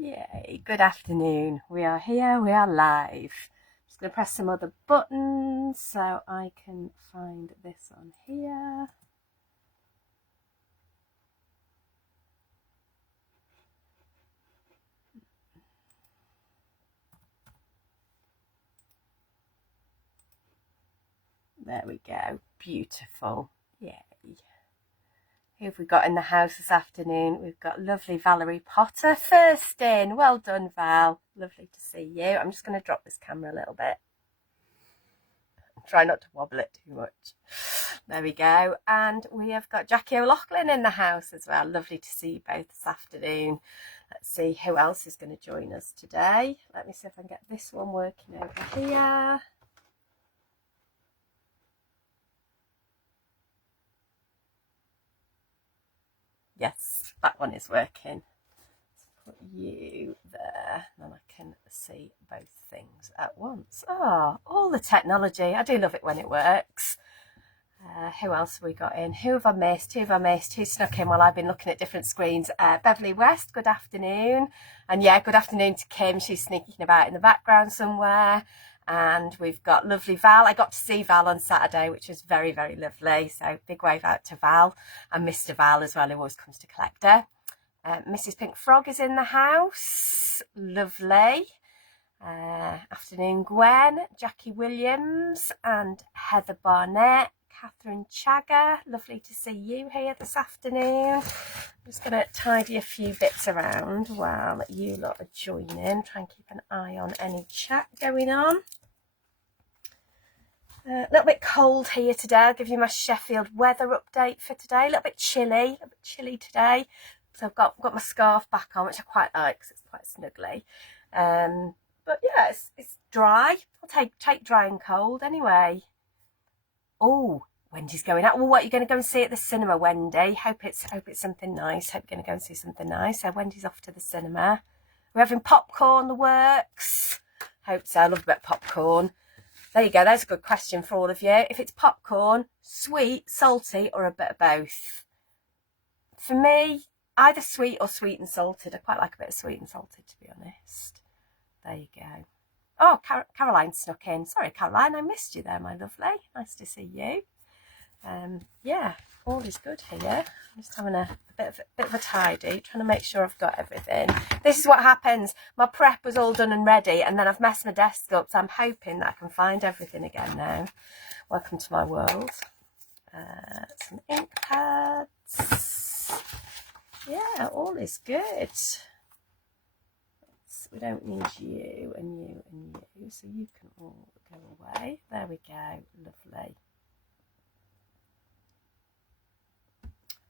Yay, good afternoon. We are here, we are live. Just going to press some other buttons so I can find this on here. There we go, beautiful. Yay. Who have we got in the house this afternoon? We've got lovely Valerie Potter first in. Well done, Val. Lovely to see you. I'm just going to drop this camera a little bit. Try not to wobble it too much. There we go. And we have got Jackie O'Loughlin in the house as well. Lovely to see you both this afternoon. Let's see who else is going to join us today. Let me see if I can get this one working over here. Yes, that one is working. Let's put you there, and then I can see both things at once. Oh, all the technology. I do love it when it works. Who else have we got in? Who have I missed? Who snuck in while I've been looking at different screens? Beverly West, good afternoon. And yeah, good afternoon to Kim. She's sneaking about in the background somewhere. And we've got lovely Val. I got to see Val on Saturday, which was very, very lovely. So big wave out to Val and Mr. Val as well, who always comes to collect her. Mrs. Pink Frog is in the house. Lovely. Afternoon, Gwen, Jackie Williams and Heather Barnett. Catherine Chagger, lovely to see you here this afternoon. I'm just going to tidy a few bits around while you lot are joining. Try and keep an eye on any chat going on. A little bit cold here today. I'll give you my Sheffield weather update for today. A little bit chilly today. So I've got my scarf back on, which I quite like because it's quite snuggly. But yeah, it's dry. I'll take dry and cold anyway. Oh, Wendy's going out. Well, what are you going to go and see at the cinema, Wendy? Hope it's something nice. Hope you're going to go and see something nice. So Wendy's off to the cinema. We're having popcorn, the works. Hope so. I love a bit of popcorn. There you go. That's a good question for all of you. If it's popcorn, sweet, salty, or a bit of both? For me, either sweet or sweet and salted. I quite like a bit of sweet and salted, to be honest. There you go. Oh, Caroline snuck in. Sorry, Caroline, I missed you there, my lovely. Nice to see you. Yeah, all is good here. I'm just having a bit of a tidy, trying to make sure I've got everything. This is what happens. My prep was all done and ready, and then I've messed my desk up, so I'm hoping that I can find everything again now. Welcome to my world. Some ink pads. Yeah, all is good. We don't need you and you and you, so you can all go away. There we go, lovely.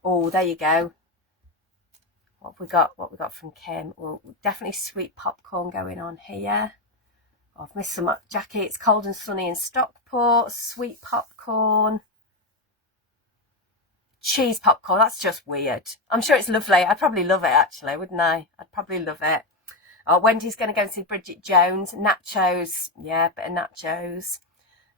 Oh, there you go. What have we got? What we got from Kim? Well, definitely sweet popcorn going on here. Oh, I've missed some. Jackie, it's cold and sunny in Stockport. Sweet popcorn. Cheese popcorn, that's just weird. I'm sure it's lovely. I'd probably love it actually, wouldn't I? I'd probably love it. Oh, Wendy's going to go and see Bridget Jones. Nachos, yeah, bit of nachos.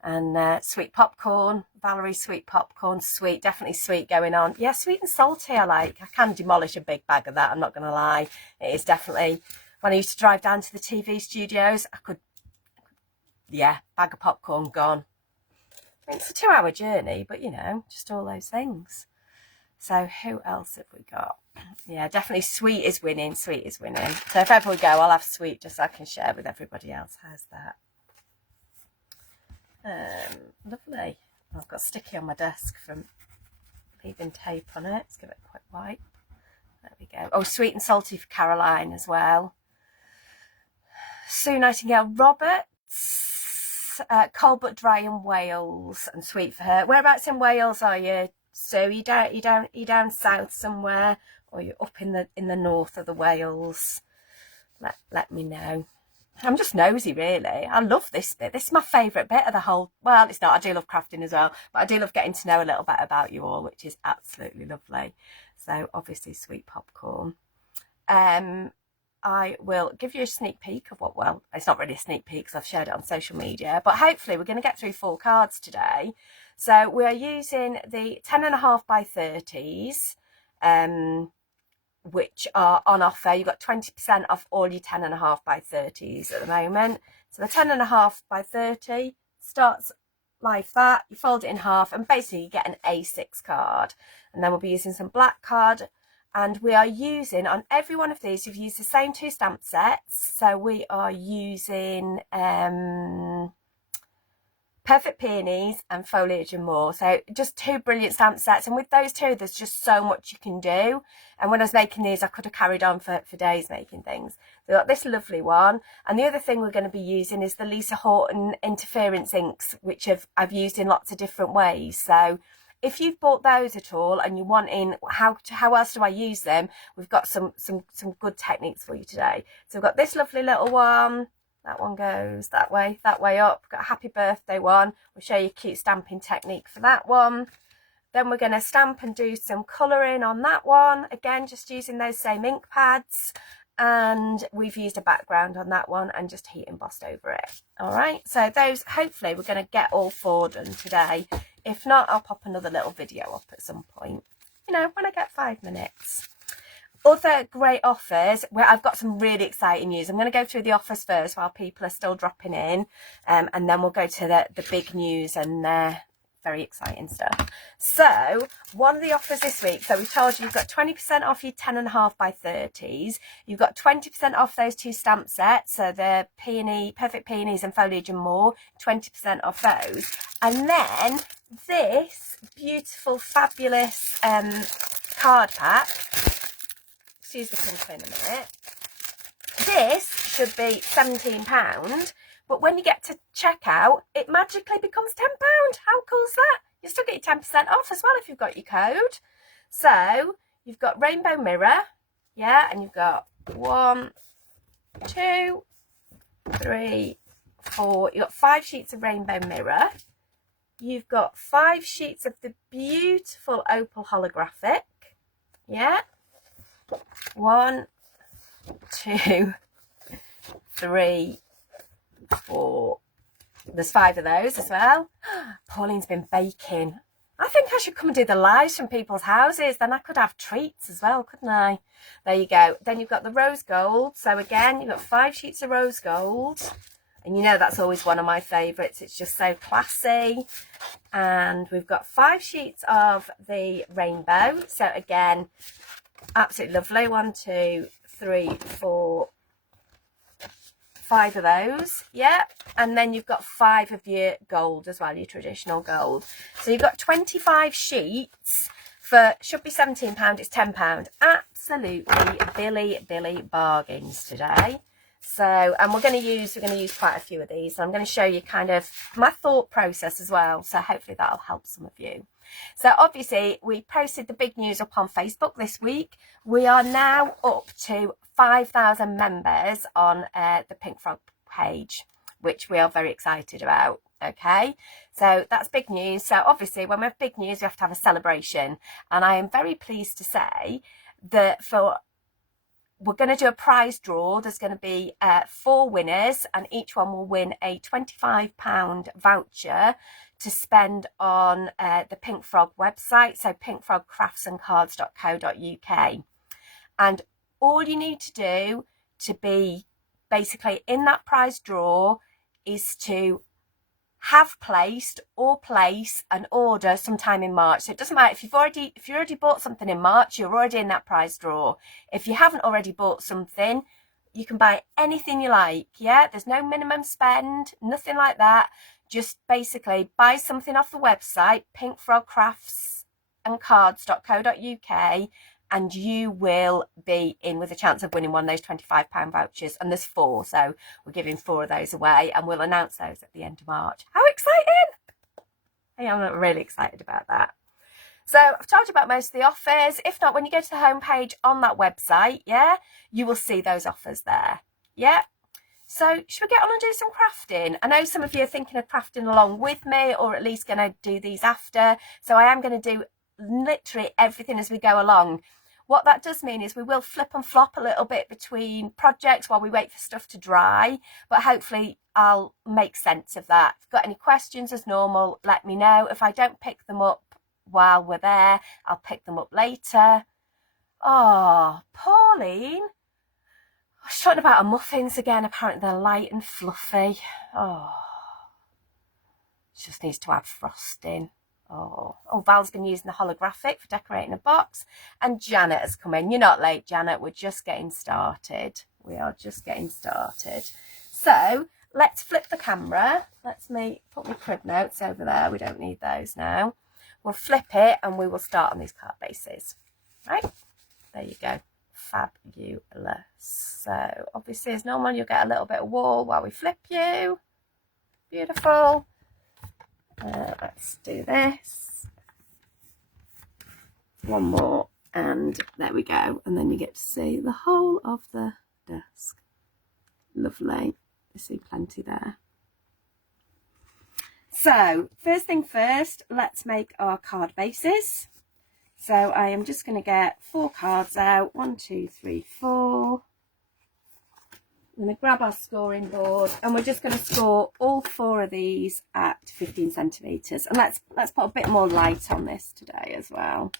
And sweet popcorn. Valerie, sweet popcorn. Sweet, definitely sweet going on. Yeah, sweet and salty I like. I can demolish a big bag of that, I'm not going to lie. It is definitely, when I used to drive down to the TV studios, I could, yeah, bag of popcorn gone. I mean, it's a 2-hour journey, but you know, just all those things. So who else have we got? Yeah, definitely sweet is winning. Sweet is winning. So if ever we go, I'll have sweet just so I can share with everybody else. How's that? Lovely. I've got sticky on my desk from leaving tape on it. Let's give it a quick wipe. There we go. Oh, sweet and salty for Caroline as well. Sue Nightingale Roberts. Cold but dry in Wales and sweet for her. Whereabouts in Wales are you? So you down south somewhere, or you're up in the north of the Wales? Let me know. I'm just nosy, really. I love this bit. This is my favourite bit of the whole. Well, it's not. I do love crafting as well, but I do love getting to know a little bit about you all, which is absolutely lovely. So obviously, sweet popcorn. I will give you a sneak peek of what. Well, it's not really a sneak peek because I've shared it on social media, but hopefully we're going to get through 4 cards today. So we're using the 10.5 by 30s which are on offer. You've got 20% off all your 10.5 by 30s at the moment. So the 10.5 by 30 starts like that. You fold it in half and basically you get an A6 card. And then we'll be using some black card. And we are using, on every one of these, you've used the same 2 stamp sets. So we are using Perfect Peonies and Foliage More. So just 2 brilliant stamp sets. And with those 2, there's just so much you can do. And when I was making these, I could have carried on for days making things. We've got this lovely one. And the other thing we're going to be using is the Lisa Horton interference inks, which I've used in lots of different ways. So if you've bought those at all and you're wanting how else do I use them, we've got some good techniques for you today. So we've got this lovely little one. That one goes that way up. We've got a happy birthday one. We'll show you a cute stamping technique for that one. Then we're going to stamp and do some colouring on that one. Again, just using those same ink pads. And we've used a background on that one and just heat embossed over it. All right, so those, hopefully we're going to get all 4 done today. If not, I'll pop another little video up at some point, you know, when I get 5 minutes. Other great offers, where I've got some really exciting news. I'm going to go through the offers first while people are still dropping in, and then we'll go to the big news and very exciting stuff. So one of the offers this week, so we told you you've got 20% off your 10.5 by 30s. You've got 20% off those 2 stamp sets, so the Perfect Peonies and Foliage and More, 20% off those. And then this beautiful, fabulous card pack. Excuse the crinkle in a minute. This should be £17. But when you get to checkout, it magically becomes £10. How cool is that? You still get your 10% off as well if you've got your code. So you've got Rainbow Mirror, yeah, and you've got 1, 2, 3, 4. You've got 5 sheets of Rainbow Mirror. You've got 5 sheets of the beautiful Opal Holographic, yeah. 1, 2, 3, 4. There's 5 of those as well. Pauline's been baking. I think I should come and do the lives from people's houses. Then I could have treats as well, couldn't I? There you go. Then you've got the rose gold. So again, you've got 5 sheets of rose gold. And you know that's always one of my favourites. It's just so classy. And we've got 5 sheets of the rainbow. So again, absolutely lovely. 1, 2, 3, 4, 5 of those, yeah. And then you've got 5 of your gold as well, your traditional gold. So you've got 25 sheets for, should be £17, it's £10. Absolutely Billy bargains today. So, and we're going to use quite a few of these. So I'm going to show you kind of my thought process as well. So hopefully that'll help some of you. So obviously we posted the big news up on Facebook this week. We are now up to 5,000 members on the Pink Frog page, which we are very excited about. Okay, so that's big news. So obviously when we have big news, we have to have a celebration. And I am very pleased to say that we're going to do a prize draw. There's going to be 4 winners, and each one will win a £25 voucher to spend on the Pink Frog website, so pinkfrogcraftsandcards.co.uk. And all you need to do to be basically in that prize draw is to have placed or place an order sometime in March. So it doesn't matter if you already bought something in March, you're already in that prize draw. If you haven't already bought something, you can buy anything you like. Yeah, there's no minimum spend, nothing like that. Just basically buy something off the website, pinkfrogcraftsandcards.co.uk, and you will be in with a chance of winning one of those £25 vouchers. And there's 4, so we're giving 4 of those away, and we'll announce those at the end of March. How exciting! I am really excited about that. So I've told you about most of the offers. If not, when you go to the homepage on that website, yeah, you will see those offers there. Yeah. So should we get on and do some crafting? I know some of you are thinking of crafting along with me, or at least going to do these after. So I am going to do literally everything as we go along. What that does mean is we will flip and flop a little bit between projects while we wait for stuff to dry, but hopefully I'll make sense of that. If you've got any questions, as normal, let me know. If I don't pick them up while we're there, I'll pick them up later. Oh, Pauline, I was talking about her muffins again. Apparently they're light and fluffy. Oh, just needs to add frosting. Oh, Val's been using the holographic for decorating a box. And Janet has come in. You're not late, Janet. We're just getting started. We are just getting started. So let's flip the camera. Let's put my crib notes over there. We don't need those now. We'll flip it and we will start on these card bases. Right? There you go. Fabulous. So obviously as normal, you'll get a little bit of wall while we flip you. Beautiful. Let's do this. One more. And there we go. And then you get to see the whole of the desk. Lovely. You see plenty there. So first thing first, let's make our card bases. So I am just going to get 4 cards out. 1, 2, 3, 4. I'm going to grab our scoring board and we're just going to score all 4 of these at 15 centimetres. And let's put a bit more light on this today as well.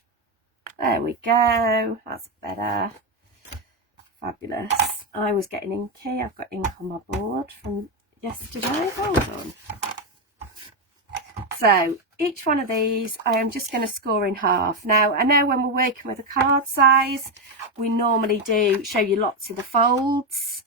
There we go. That's better. Fabulous. I was getting inky. I've got ink on my board from yesterday. Well done. So each one of these I am just going to score in half. Now I know when we're working with a card size we normally do show you lots of the folds,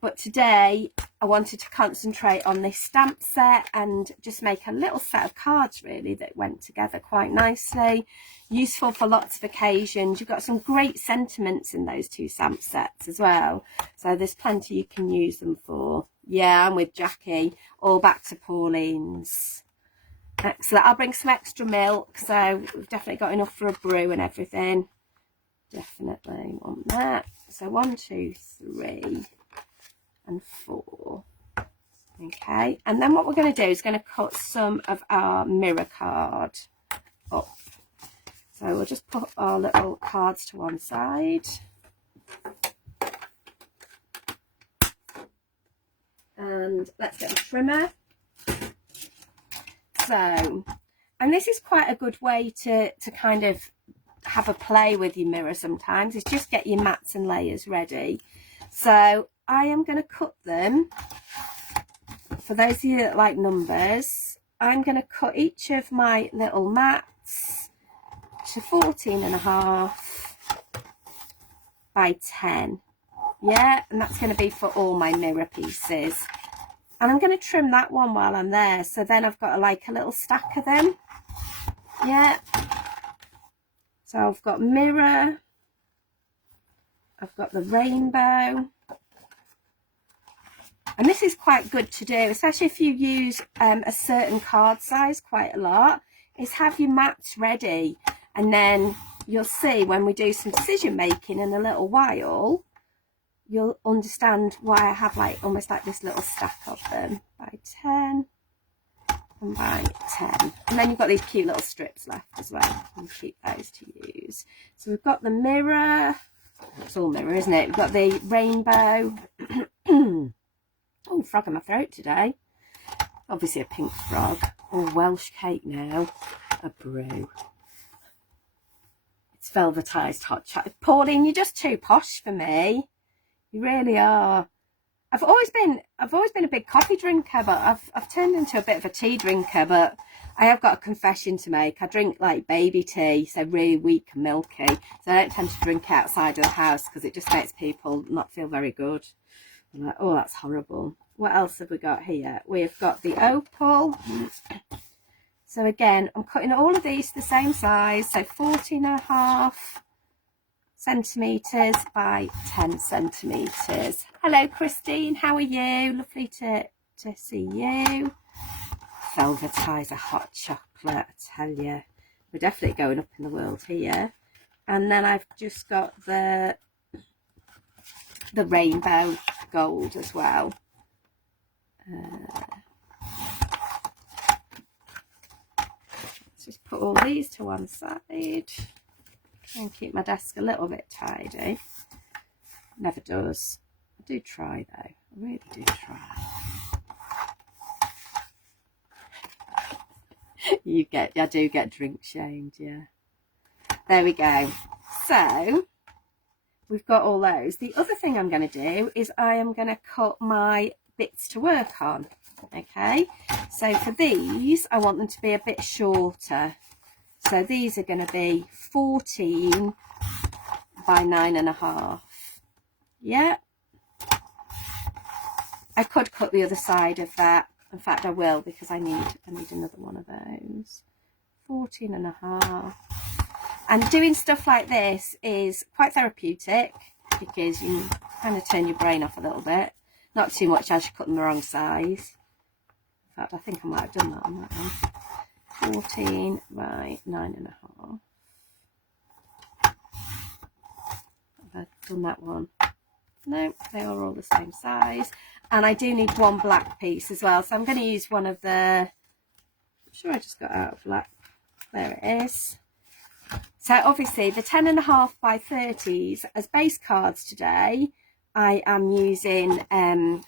but today I wanted to concentrate on this stamp set and just make a little set of cards really that went together quite nicely. Useful for lots of occasions. You've got some great sentiments in those 2 stamp sets as well, so there's plenty you can use them for. Yeah, I'm with Jackie. All back to Pauline's. Excellent. I'll bring some extra milk, so we've definitely got enough for a brew and everything. Definitely want that. So 1, 2, 3 and 4. Okay, and then what we're going to do is going to cut some of our mirror card up. So we'll just put our little cards to one side. And let's get a trimmer. So, and this is quite a good way to kind of have a play with your mirror sometimes, is just get your mats and layers ready. So I am going to cut them, for those of you that like numbers, I'm going to cut each of my little mats to 14.5 by 10. Yeah, and that's going to be for all my mirror pieces. And I'm going to trim that one while I'm there. So then I've got like a little stack of them. Yeah. So I've got mirror. I've got the rainbow. And this is quite good to do, especially if you use a certain card size quite a lot, is have your mats ready. And then you'll see when we do some decision making in a little while, you'll understand why I have like almost like this little stack of them by 10 and by 10. And then you've got these cute little strips left as well. And keep those to use. So we've got the mirror. It's all mirror, isn't it? We've got the rainbow. Oh, frog in my throat today. Obviously a pink frog. Oh, Welsh cake now. A brew. It's velvetised hot chocolate. Pauline, you're just too posh for me. You really are. I've always been a big coffee drinker, but I've turned into a bit of a tea drinker. But I have got a confession to make. I drink like baby tea, so really weak and milky. So I don't tend to drink outside of the house because it just makes people not feel very good. I'm like, oh, that's horrible. What else have we got here? We've got the opal. So again, I'm cutting all of these the same size, so 14.5 centimetres by 10 centimetres. Hello Christine, how are you? Lovely to see you. Velvetizer hot chocolate, I tell you. We're definitely going up in the world here. And then I've just got the rainbow gold as well. Let's just put all these to one side. Try and keep my desk a little bit tidy. Never does. I do try though. I really do try. I do get drink shamed, yeah. There we go. So we've got all those. The other thing I'm going to do is I am going to cut my bits to work on. Okay, so for these I want them to be a bit shorter. So these are going to be 14 by 9.5. Yeah. I could cut the other side of that. In fact, I will, because I need another one of those. 14.5. And doing stuff like this is quite therapeutic, because you kind of turn your brain off a little bit. Not too much as you cut them the wrong size. In fact, I think I might have done that on that one. 14 by 9.5. Have I done that one? No, they are all the same size. And I do need one black piece as well, so I'm going to use one of the, I'm sure I just got out of black. There it is. So obviously the 10.5 by 30s as base cards today, I am using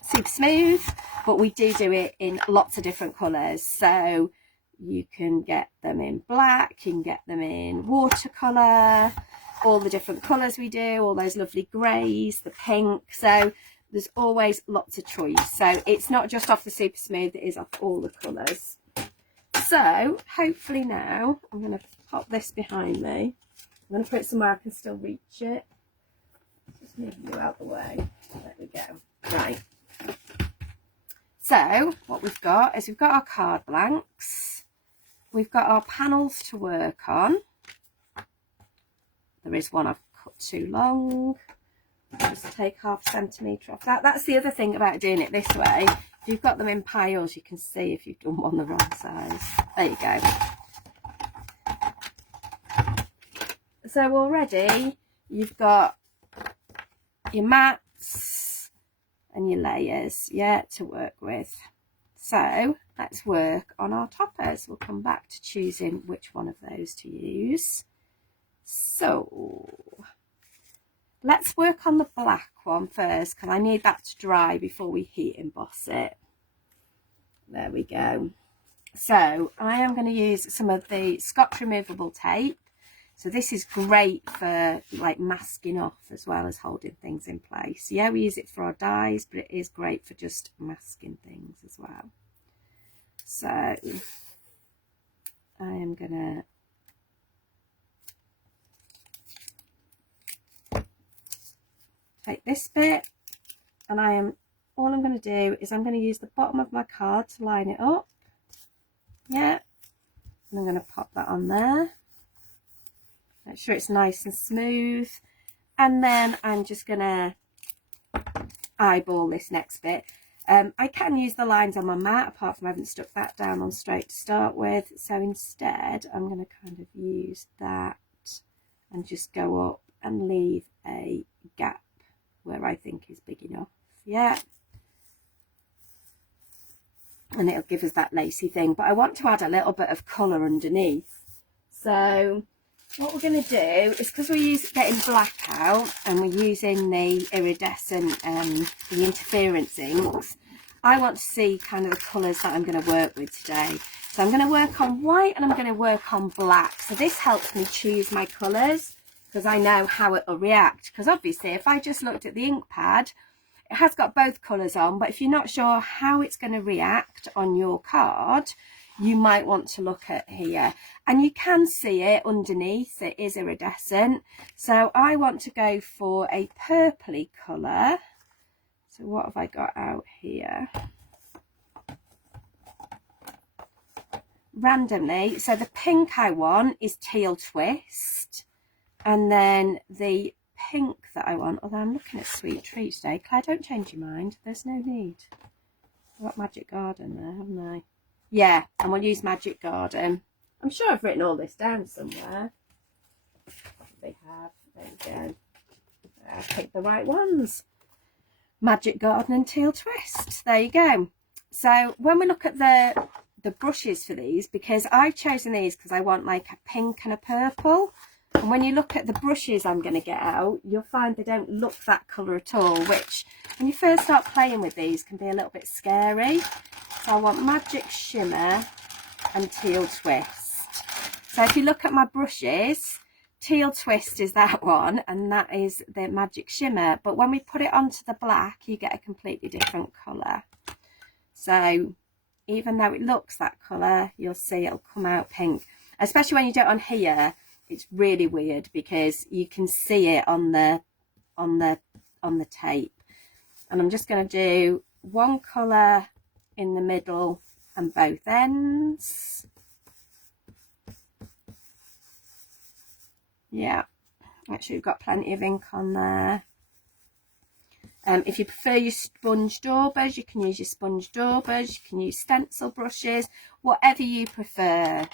Super Smooth, but we do it in lots of different colours. So you can get them in black, you can get them in watercolour, all the different colours we do, all those lovely greys, the pink. So there's always lots of choice. So it's not just off the Super Smooth, it is off all the colours. So hopefully now I'm going to pop this behind me. I'm going to put it somewhere I can still reach it. Just move you out the way. There we go. Right. So what we've got is we've got our card blanks. We've got our panels to work on. There is one I've cut too long. Just take 0.5 centimetre off that. That's the other thing about doing it this way. If you've got them in piles, you can see if you've done one the wrong size. There you go. So already you've got your mats and your layers, yeah, to work with. So let's work on our toppers. We'll come back to choosing which one of those to use. So let's work on the black one first, because I need that to dry before we heat emboss it. There we go. So I am going to use some of the Scotch removable tape. So this is great for like masking off as well as holding things in place. Yeah, we use it for our dies, but it is great for just masking things as well. So I am going to take this bit, and all I'm going to do is I'm going to use the bottom of my card to line it up. Yeah, and I'm going to pop that on there. Make sure it's nice and smooth, and then I'm just going to eyeball this next bit. I can use the lines on my mat, apart from I haven't stuck that down on straight to start with, so instead I'm going to kind of use that and just go up and leave a gap where I think is big enough. Yeah, and it'll give us that lacy thing, but I want to add a little bit of colour underneath. So what we're going to do is, because we're getting black out and we're using the iridescent the interference inks, I want to see kind of the colours that I'm going to work with today. So I'm going to work on white and I'm going to work on black. So this helps me choose my colours, because I know how it will react. Because obviously if I just looked at the ink pad, it has got both colours on, but if you're not sure how it's going to react on your card, you might want to look at here, and you can see it underneath. It is iridescent, so I want to go for a purpley colour. So what have I got out here randomly? So the pink I want is Teal Twist, and then the pink that I want, although I'm looking at Sweet Treat today. Claire, don't change your mind, there's no need. I've got Magic Garden there, haven't I? Yeah, and we'll use Magic Garden. I'm sure I've written all this down somewhere. They have. There we go. I picked the right ones. Magic Garden and Teal Twist. There you go. So when we look at the brushes for these, because I've chosen these because I want like a pink and a purple. And when you look at the brushes I'm going to get out, you'll find they don't look that colour at all, which when you first start playing with these can be a little bit scary. So I want Magic Shimmer and Teal Twist. So if you look at my brushes, Teal Twist is that one, and that is the Magic Shimmer. But when we put it onto the black, you get a completely different colour. So even though it looks that colour, you'll see it'll come out pink. Especially when you do it on here, it's really weird because you can see it on the tape. And I'm just going to do one colour in the middle and both ends. Yeah, actually we've got plenty of ink on there. If you prefer your sponge daubers, you can use your sponge daubers, you can use stencil brushes, whatever you prefer.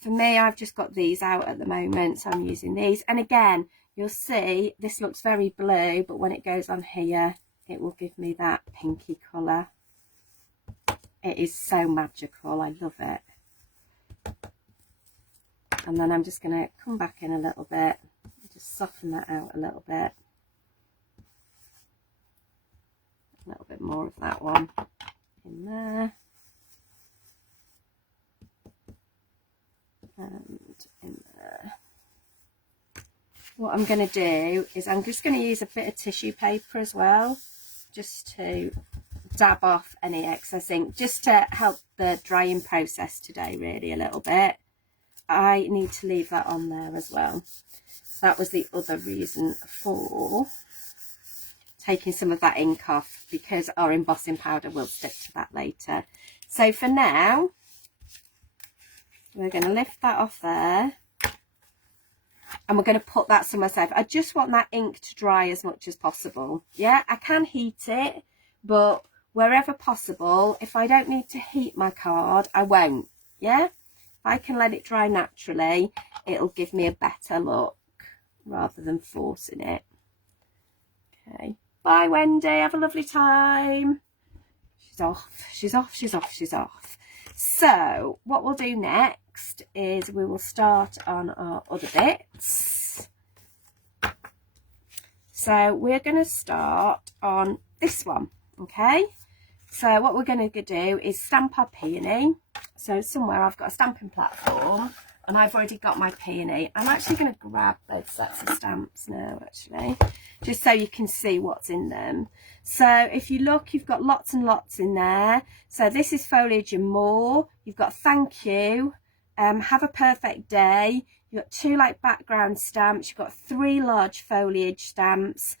For me, I've just got these out at the moment, so I'm using these. And again, you'll see this looks very blue, but when it goes on here, it will give me that pinky colour. It is so magical, I love it. And then I'm just going to come back in a little bit, just soften that out a little bit. A little bit more of that one in there. And in there. What I'm going to do is I'm just going to use a bit of tissue paper as well, just to dab off any excess ink, just to help the drying process today really a little bit. I need to leave that on there as well. So that was the other reason for taking some of that ink off, because our embossing powder will stick to that later. So for now, we're going to lift that off there and we're going to put that somewhere safe. I just want that ink to dry as much as possible. Yeah, I can heat it, but wherever possible, if I don't need to heat my card, I won't. Yeah, if I can let it dry naturally, it'll give me a better look rather than forcing it. Okay, bye Wendy, have a lovely time. She's off, she's off, she's off, she's off. So what we'll do next is we will start on our other bits. So we're going to start on this one. Okay, so what we're going to do is stamp our peony. So somewhere I've got a stamping platform and I've already got my peony. I'm actually going to grab both sets of stamps now, actually, just so you can see what's in them. So if you look, you've got lots and lots in there. So this is Foliage More. You've got thank you, have a perfect day. You've got 2 like background stamps. You've got 3 large foliage stamps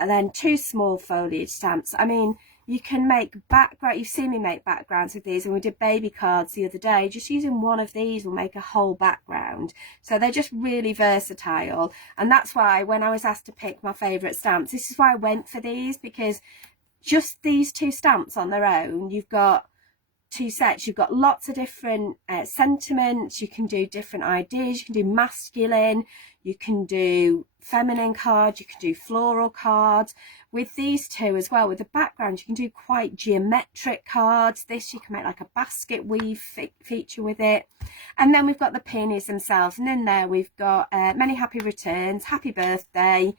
and then 2 small foliage stamps. I mean, you can make background, you've seen me make backgrounds with these, and we did baby cards the other day. Just using one of these will make a whole background. So they're just really versatile, and that's why when I was asked to pick my favourite stamps, this is why I went for these, because just these 2 stamps on their own, you've got 2 sets, you've got lots of different sentiments, you can do different ideas, you can do masculine, you can do feminine cards, you can do floral cards. With these 2 as well, with the background, you can do quite geometric cards. This you can make like a basket weave feature with it. And then we've got the peonies themselves, and in there we've got many happy returns, happy birthday,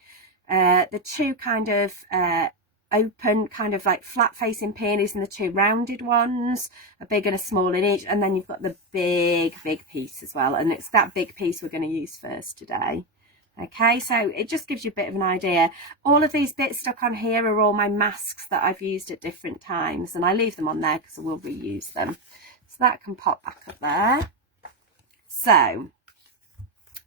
the 2 kind of open kind of like flat facing peonies and the 2 rounded ones, a big and a small in each, and then you've got the big piece as well, and it's that big piece we're going to use first today. Okay, so it just gives you a bit of an idea. All of these bits stuck on here are all my masks that I've used at different times, and I leave them on there because I will reuse them. So that can pop back up there. So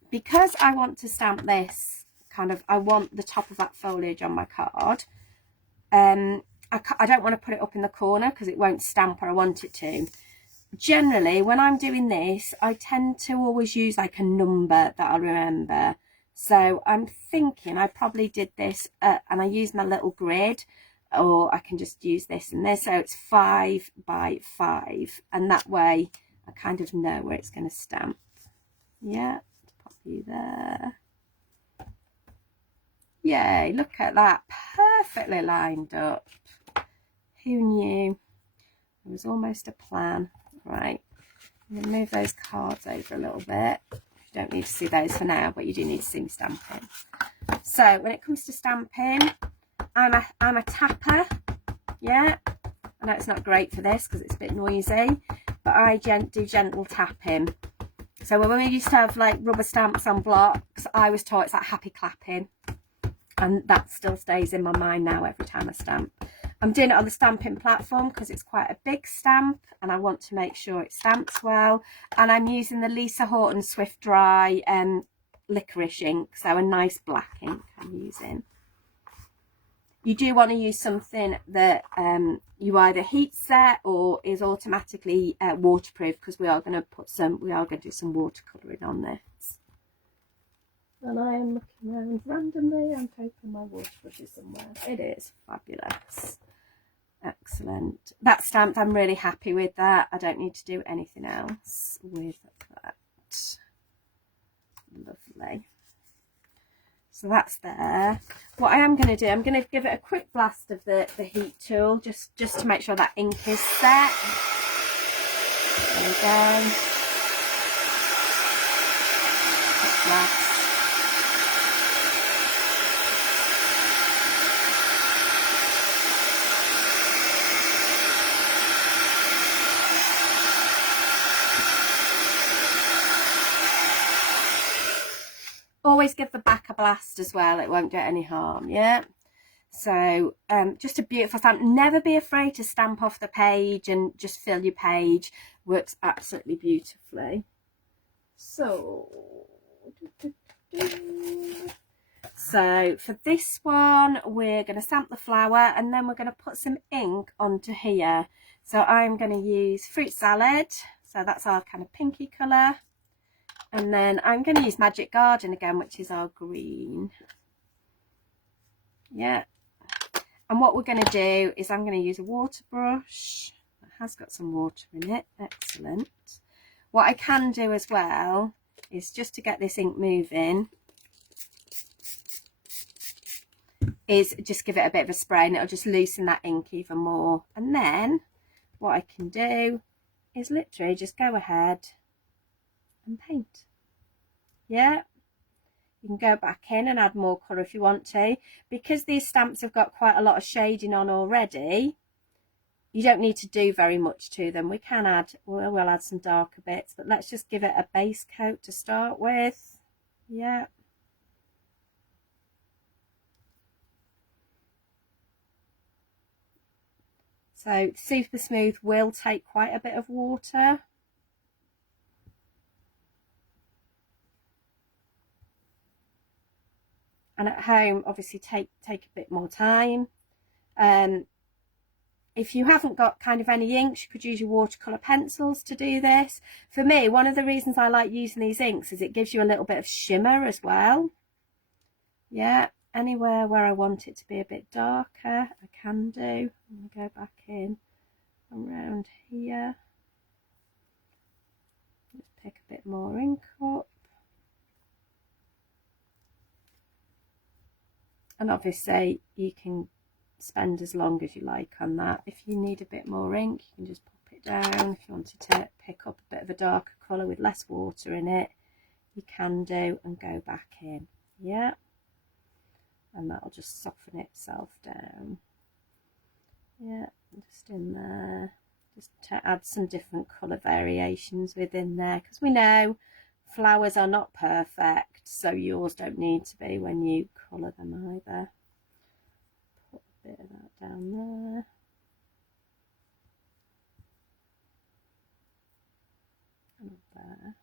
because I want to stamp this kind of, I want the top of that foliage on my card. I don't want to put it up in the corner because it won't stamp where I want it to. Generally, when I'm doing this, I tend to always use like a number that I remember. So I'm thinking I probably did this and I used my little grid, or I can just use this and this. So it's 5 by 5, and that way I kind of know where it's going to stamp. Yeah, pop you there. Yay, look at that, perfectly lined up. Who knew? It was almost a plan. Right, I'm going to move those cards over a little bit. You don't need to see those for now, but you do need to see me stamping. So when it comes to stamping, I'm a tapper. Yeah, I know it's not great for this because it's a bit noisy, but I do gentle tapping. So when we used to have like rubber stamps on blocks, I was taught it's like happy clapping, and that still stays in my mind now every time I stamp. I'm doing it on the stamping platform because it's quite a big stamp and I want to make sure it stamps well. And I'm using the Lisa Horton Swift Dry licorice ink, so a nice black ink I'm using. You do want to use something that you either heat set or is automatically waterproof, because we are going to do some watercolouring on this. And I am looking around randomly. I'm hoping my waterbrush is somewhere. It is fabulous. Excellent. That stamped, I'm really happy with that. I don't need to do anything else with that. Lovely. So that's there. What I am going to do, I'm going to give it a quick blast of the heat tool, just to make sure that ink is set. There we go. Quick blast. Always give the back a blast as well, it won't do any harm. Yeah, so just a beautiful stamp. Never be afraid to stamp off the page and just fill your page. Works absolutely beautifully. So for this one, we're going to stamp the flower and then we're going to put some ink onto here. So I'm going to use Fruit Salad, so that's our kind of pinky colour. And then I'm going to use Magic Garden again, which is our green. Yeah. And what we're going to do is I'm going to use a water brush. It has got some water in it. Excellent. What I can do as well is, just to get this ink moving, is just give it a bit of a spray and it'll just loosen that ink even more. And then what I can do is literally just go ahead and paint. Yeah, you can go back in and add more colour if you want to. Because these stamps have got quite a lot of shading on already, you don't need to do very much to them. We can add, we'll add some darker bits, but let's just give it a base coat to start with. Yeah. So Super Smooth will take quite a bit of water. And at home, obviously take a bit more time. If you haven't got kind of any inks, you could use your watercolour pencils to do this. For me, one of the reasons I like using these inks is it gives you a little bit of shimmer as well. Yeah, anywhere where I want it to be a bit darker, I can do. I'm going to go back in around here. Just pick a bit more ink up. And obviously you can spend as long as you like on that. If you need a bit more ink, you can just pop it down. If you wanted to pick up a bit of a darker colour with less water in it, you can do, and go back in. Yeah, and that'll just soften itself down. Yeah, just in there, just to add some different colour variations within there, because we know flowers are not perfect, so yours don't need to be when you colour them either. Put a bit of that down there. And there.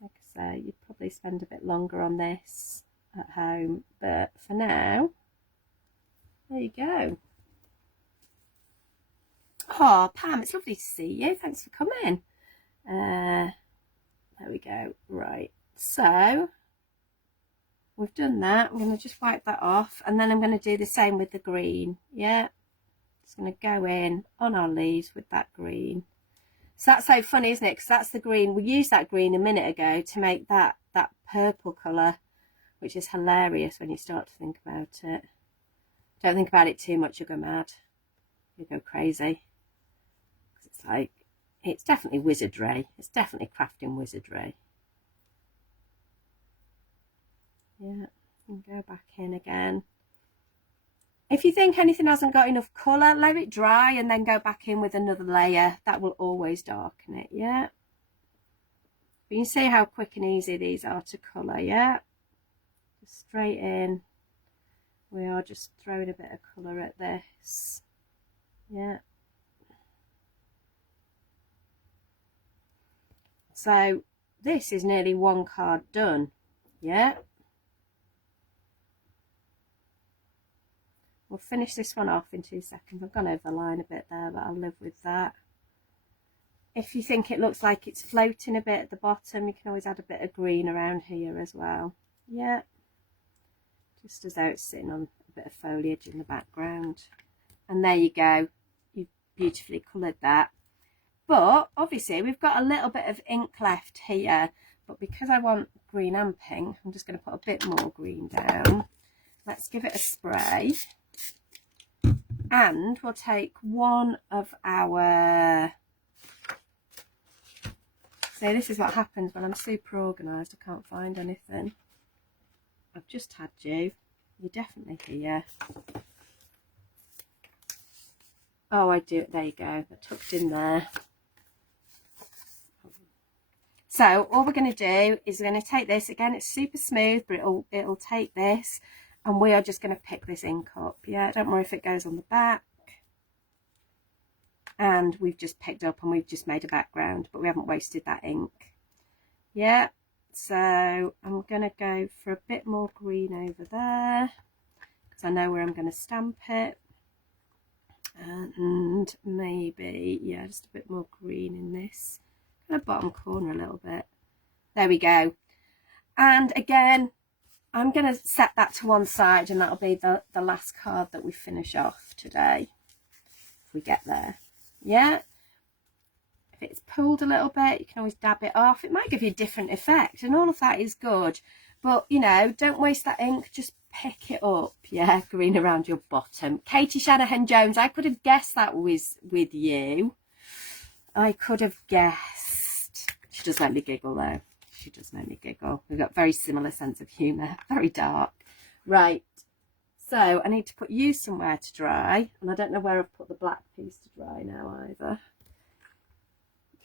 Like I say, you'd probably spend a bit longer on this at home, but for now, there you go. Oh, Pam, it's lovely to see you. Thanks for coming. There we go. Right, so we've done that. I'm going to just wipe that off, and then I'm going to do the same with the green. Yeah, just going to go in on our leaves with that green. So that's so funny, isn't it? Because that's the green. We used that green a minute ago to make that purple colour, which is hilarious when you start to think about it. Don't think about it too much, you'll go mad. You'll go crazy. Because it's like, it's definitely wizardry. It's definitely crafting wizardry. Yeah, and go back in again. If you think anything hasn't got enough colour, let it dry and then go back in with another layer. That will always darken it. Yeah. But you can see how quick and easy these are to colour, yeah? Just straight in. We are just throwing a bit of colour at this, yeah. So this is nearly one card done, yeah. We'll finish this one off in 2 seconds. I've gone over the line a bit there, but I'll live with that. If you think it looks like it's floating a bit at the bottom, you can always add a bit of green around here as well, yeah. Just as though it's sitting on a bit of foliage in the background. And there you go, you've beautifully coloured that. But obviously we've got a little bit of ink left here, but because I want green and pink, I'm just going to put a bit more green down. Let's give it a spray, and we'll take one of our, so this is what happens when I'm super organised, I can't find anything. I've just had you, you're definitely here. Oh, I do, there you go, they're tucked in there. So all we're going to do is we're going to take this, again it's super smooth, but it'll take this, and we are just going to pick this ink up, yeah, don't worry if it goes on the back. And we've just picked up and we've just made a background, but we haven't wasted that ink, yeah. So I'm going to go for a bit more green over there, because I know where I'm going to stamp it. And maybe, yeah, just a bit more green in this kind of bottom corner a little bit. There we go. And again, I'm going to set that to one side, and that'll be the last card that we finish off today, if we get there, yeah. If it's pulled a little bit, you can always dab it off. It might give you a different effect, and all of that is good, but you know, don't waste that ink, just pick it up, yeah. Green around your bottom. Katie Shanahan Jones, I could have guessed that was with you. I could have guessed. She does make me giggle though. She does make me giggle. We've got very similar sense of humour. Very dark. Right. So I need to put you somewhere to dry, and I don't know where I've put the black piece to dry now either.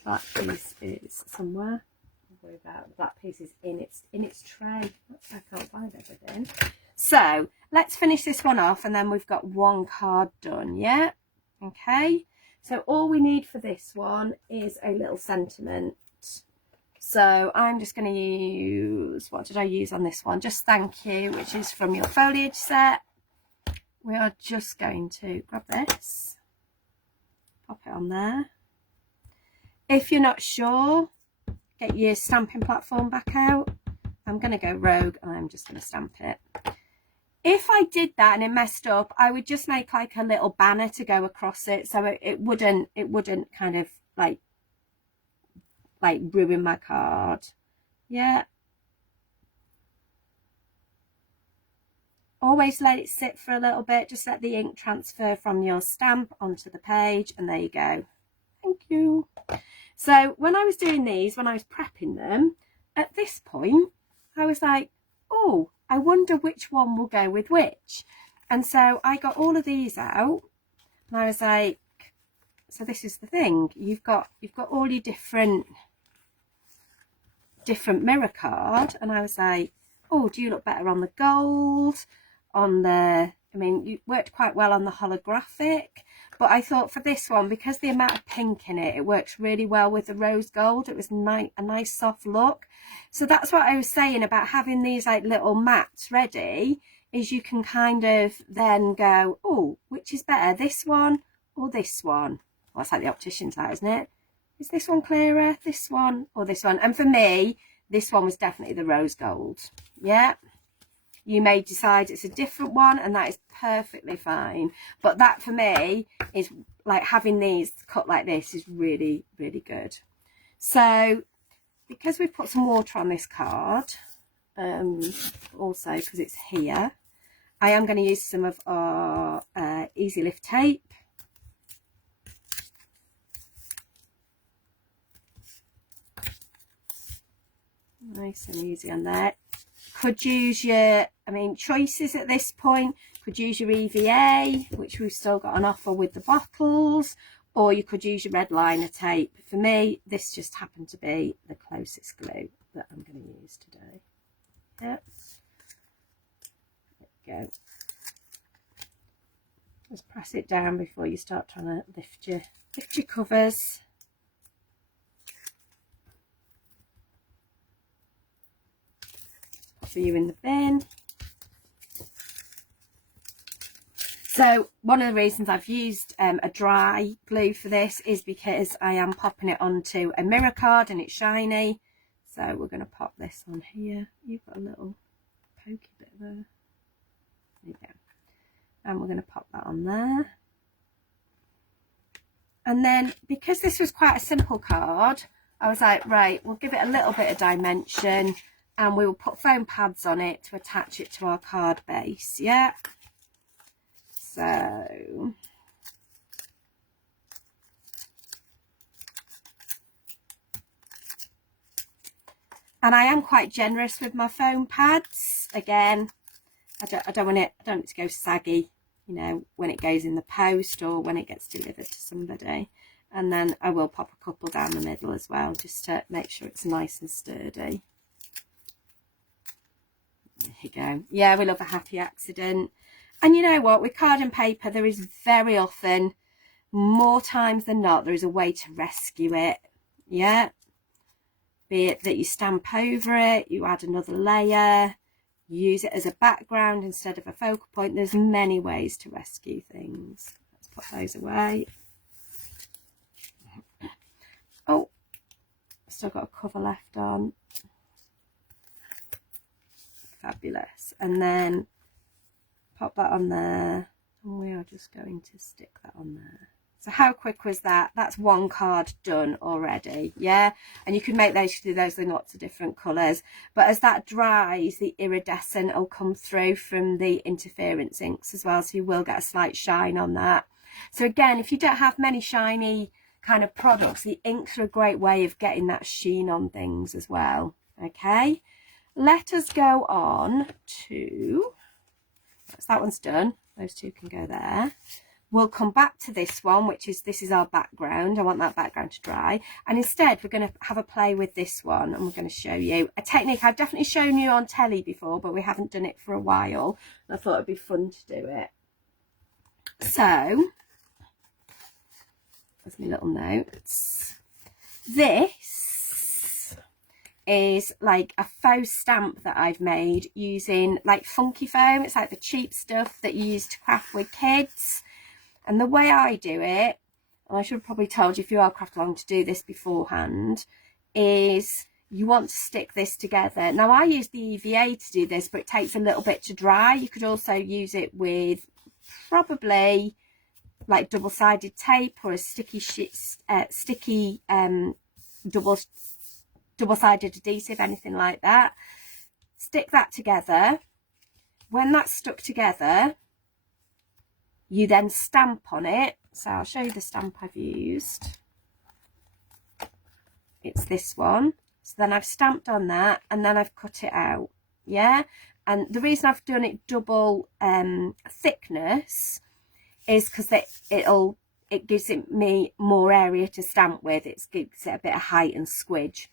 Black piece is somewhere. Don't worry about it. The black piece is in its tray. I can't find everything. So let's finish this one off, and then we've got one card done, yeah. Okay. So all we need for this one is a little sentiment. So I'm just going to use, what did I use on this one? Just thank you, which is from your foliage set. We are just going to grab this, pop it on there. If you're not sure, get your stamping platform back out. I'm going to go rogue, and I'm just going to stamp it. If I did that and it messed up, I would just make like a little banner to go across it, so it wouldn't kind of like ruin my card, yeah. Always let it sit for a little bit, just let the ink transfer from your stamp onto the page, and there you go. Thank you. So when I was doing these, when I was prepping them, at this point I was like, oh, I wonder which one will go with which. And so I got all of these out, and I was like, so this is the thing, you've got all your different mirror card, and I was like, oh, do you look better on the gold, on the, I mean, you worked quite well on the holographic, but I thought for this one, because the amount of pink in it, it works really well with the rose gold. It was a nice soft look. So that's what I was saying about having these like little mats ready, is you can kind of then go, oh, which is better, this one or this one? Well, it's like the optician's hat, isn't it? Is this one clearer, this one or this one? And for me, this one was definitely the rose gold, yeah. You may decide it's a different one, and that is perfectly fine, but that for me is like, having these cut like this is really, really good. So because we've put some water on this card, also because it's here, I am going to use some of our Easy Lift tape. Nice and easy on there. Could use your, I mean, choices at this point. Could use your EVA, which we've still got on offer with the bottles, or you could use your red liner tape. For me, this just happened to be the closest glue that I'm going to use today. Yeah. There we go. Just press it down before you start trying to lift your covers. Pop you in the bin. So one of the reasons I've used a dry glue for this is because I am popping it onto a mirror card and it's shiny. So we're going to pop this on here. You've got a little pokey bit there. There you go. And we're going to pop that on there. And then because this was quite a simple card, I was like, right, we'll give it a little bit of dimension and we will put foam pads on it to attach it to our card base. Yeah. So and I am quite generous with my foam pads. Again, I don't want it to go saggy, you know, when it goes in the post or when it gets delivered to somebody. And then I will pop a couple down the middle as well, just to make sure it's nice and sturdy. There you go. Yeah, we love a happy accident. And you know what, with card and paper, there is very often, more times than not, there is a way to rescue it. Yeah. Be it that you stamp over it, you add another layer, use it as a background instead of a focal point. There's many ways to rescue things. Let's put those away. Oh, still got a cover left on. Fabulous. And then pop that on there, and we are just going to stick that on there. So how quick was that? That's one card done already. Yeah, and you can make those, do those in lots of different colours, but as that dries, the iridescent will come through from the interference inks as well, so you will get a slight shine on that. So again, if you don't have many shiny kind of products, the inks are a great way of getting that sheen on things as well. Okay, let us go on to, so that one's done, those two can go there. We'll come back to this one, which is, this is our background. I want that background to dry. And instead, we're going to have a play with this one, and we're going to show you a technique I've definitely shown you on telly before, but we haven't done it for a while. I thought it'd be fun to do it. So, there's my little notes. This is like a faux stamp that I've made using like funky foam. It's like the cheap stuff that you use to craft with kids. And the way I do it, and I should have probably told you if you are craft along to do this beforehand, is you want to stick this together. Now I use the EVA to do this, but it takes a little bit to dry. You could also use it with probably like double-sided tape or a double-sided adhesive, anything like that. Stick that together. When that's stuck together, you then stamp on it. So I'll show you the stamp I've used. It's this one. So then I've stamped on that, and then I've cut it out. Yeah. And the reason I've done it double thickness is because it gives me more area to stamp with. It gives it a bit of height and squidge.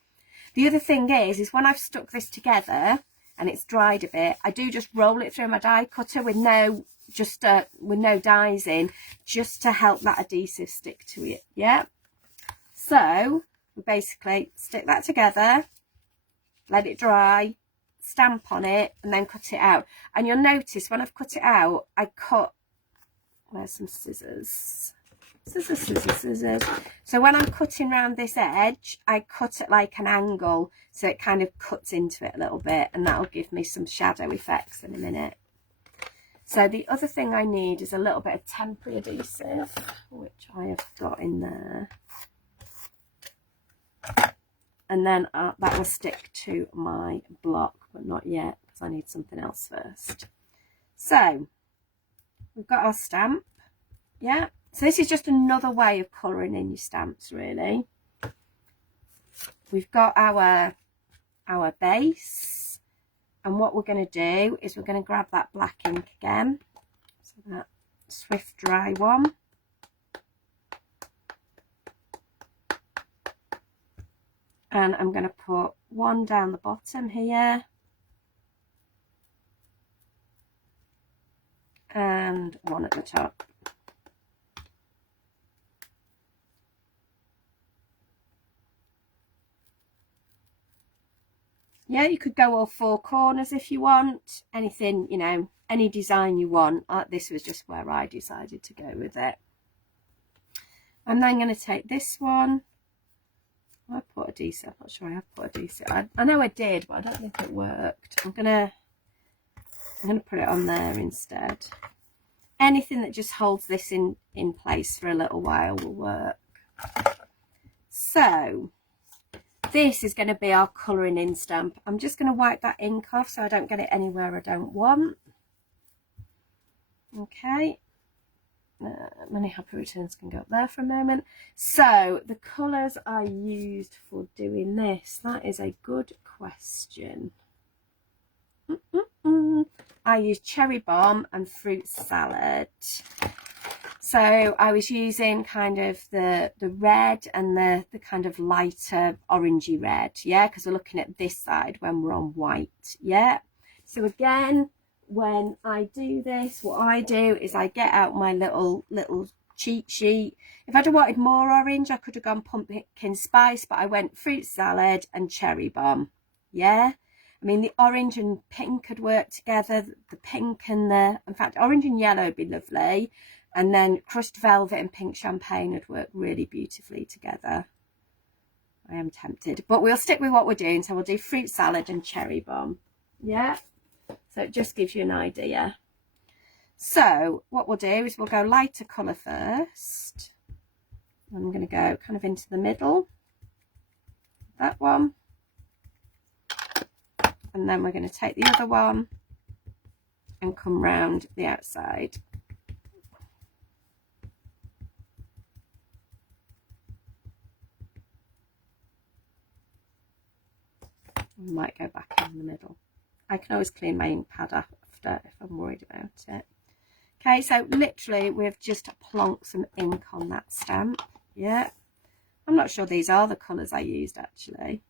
The other thing is when I've stuck this together and it's dried a bit, I do just roll it through my die cutter with no dies in, just to help that adhesive stick to it. Yeah, so we basically stick that together, let it dry, stamp on it, and then cut it out. And you'll notice when I've cut it out, I cut, where's some scissors, scissors. So when I'm cutting around this edge, I cut it like an angle, so it kind of cuts into it a little bit, and that'll give me some shadow effects in a minute. So the other thing I need is a little bit of temporary adhesive, which I have got in there. And then that will stick to my block, but not yet, because I need something else first. So we've got our stamp. Yeah. So this is just another way of colouring in your stamps, really. We've got our base. And what we're going to do is we're going to grab that black ink again, so that Swift Dry one. And I'm going to put one down the bottom here. And one at the top. Yeah, you could go all four corners if you want. Anything, you know, any design you want. This was just where I decided to go with it. I'm then going to take this one. I put a DC. I'm not sure I have put a DC. I know I did, but I don't think it worked. I'm gonna put it on there instead. Anything that just holds this in place for a little while will work. So this is going to be our colouring in stamp. I'm just going to wipe that ink off so I don't get it anywhere I don't want. Okay. Many happy returns can go up there for a moment. So the colours I used for doing this, that is a good question. I used cherry bomb and fruit salad. So I was using kind of the red and the kind of lighter orangey red, yeah, because we're looking at this side when we're on white, yeah. So again, when I do this, what I do is I get out my little cheat sheet. If I'd have wanted more orange, I could have gone pumpkin spice, but I went fruit salad and cherry bomb, yeah. I mean, the orange and pink could work together. The pink and in fact, orange and yellow would be lovely. And then crushed velvet and pink champagne would work really beautifully together. I am tempted, but we'll stick with what we're doing. So we'll do fruit salad and cherry bomb. Yeah. So it just gives you an idea. So what we'll do is we'll go lighter colour first. I'm going to go kind of into the middle. That one. And then we're going to take the other one and come round the outside. We might go back in the middle. I can always clean my ink pad after if I'm worried about it. Okay, so literally we've just plonked some ink on that stamp. Yeah, I'm not sure these are the colours I used actually.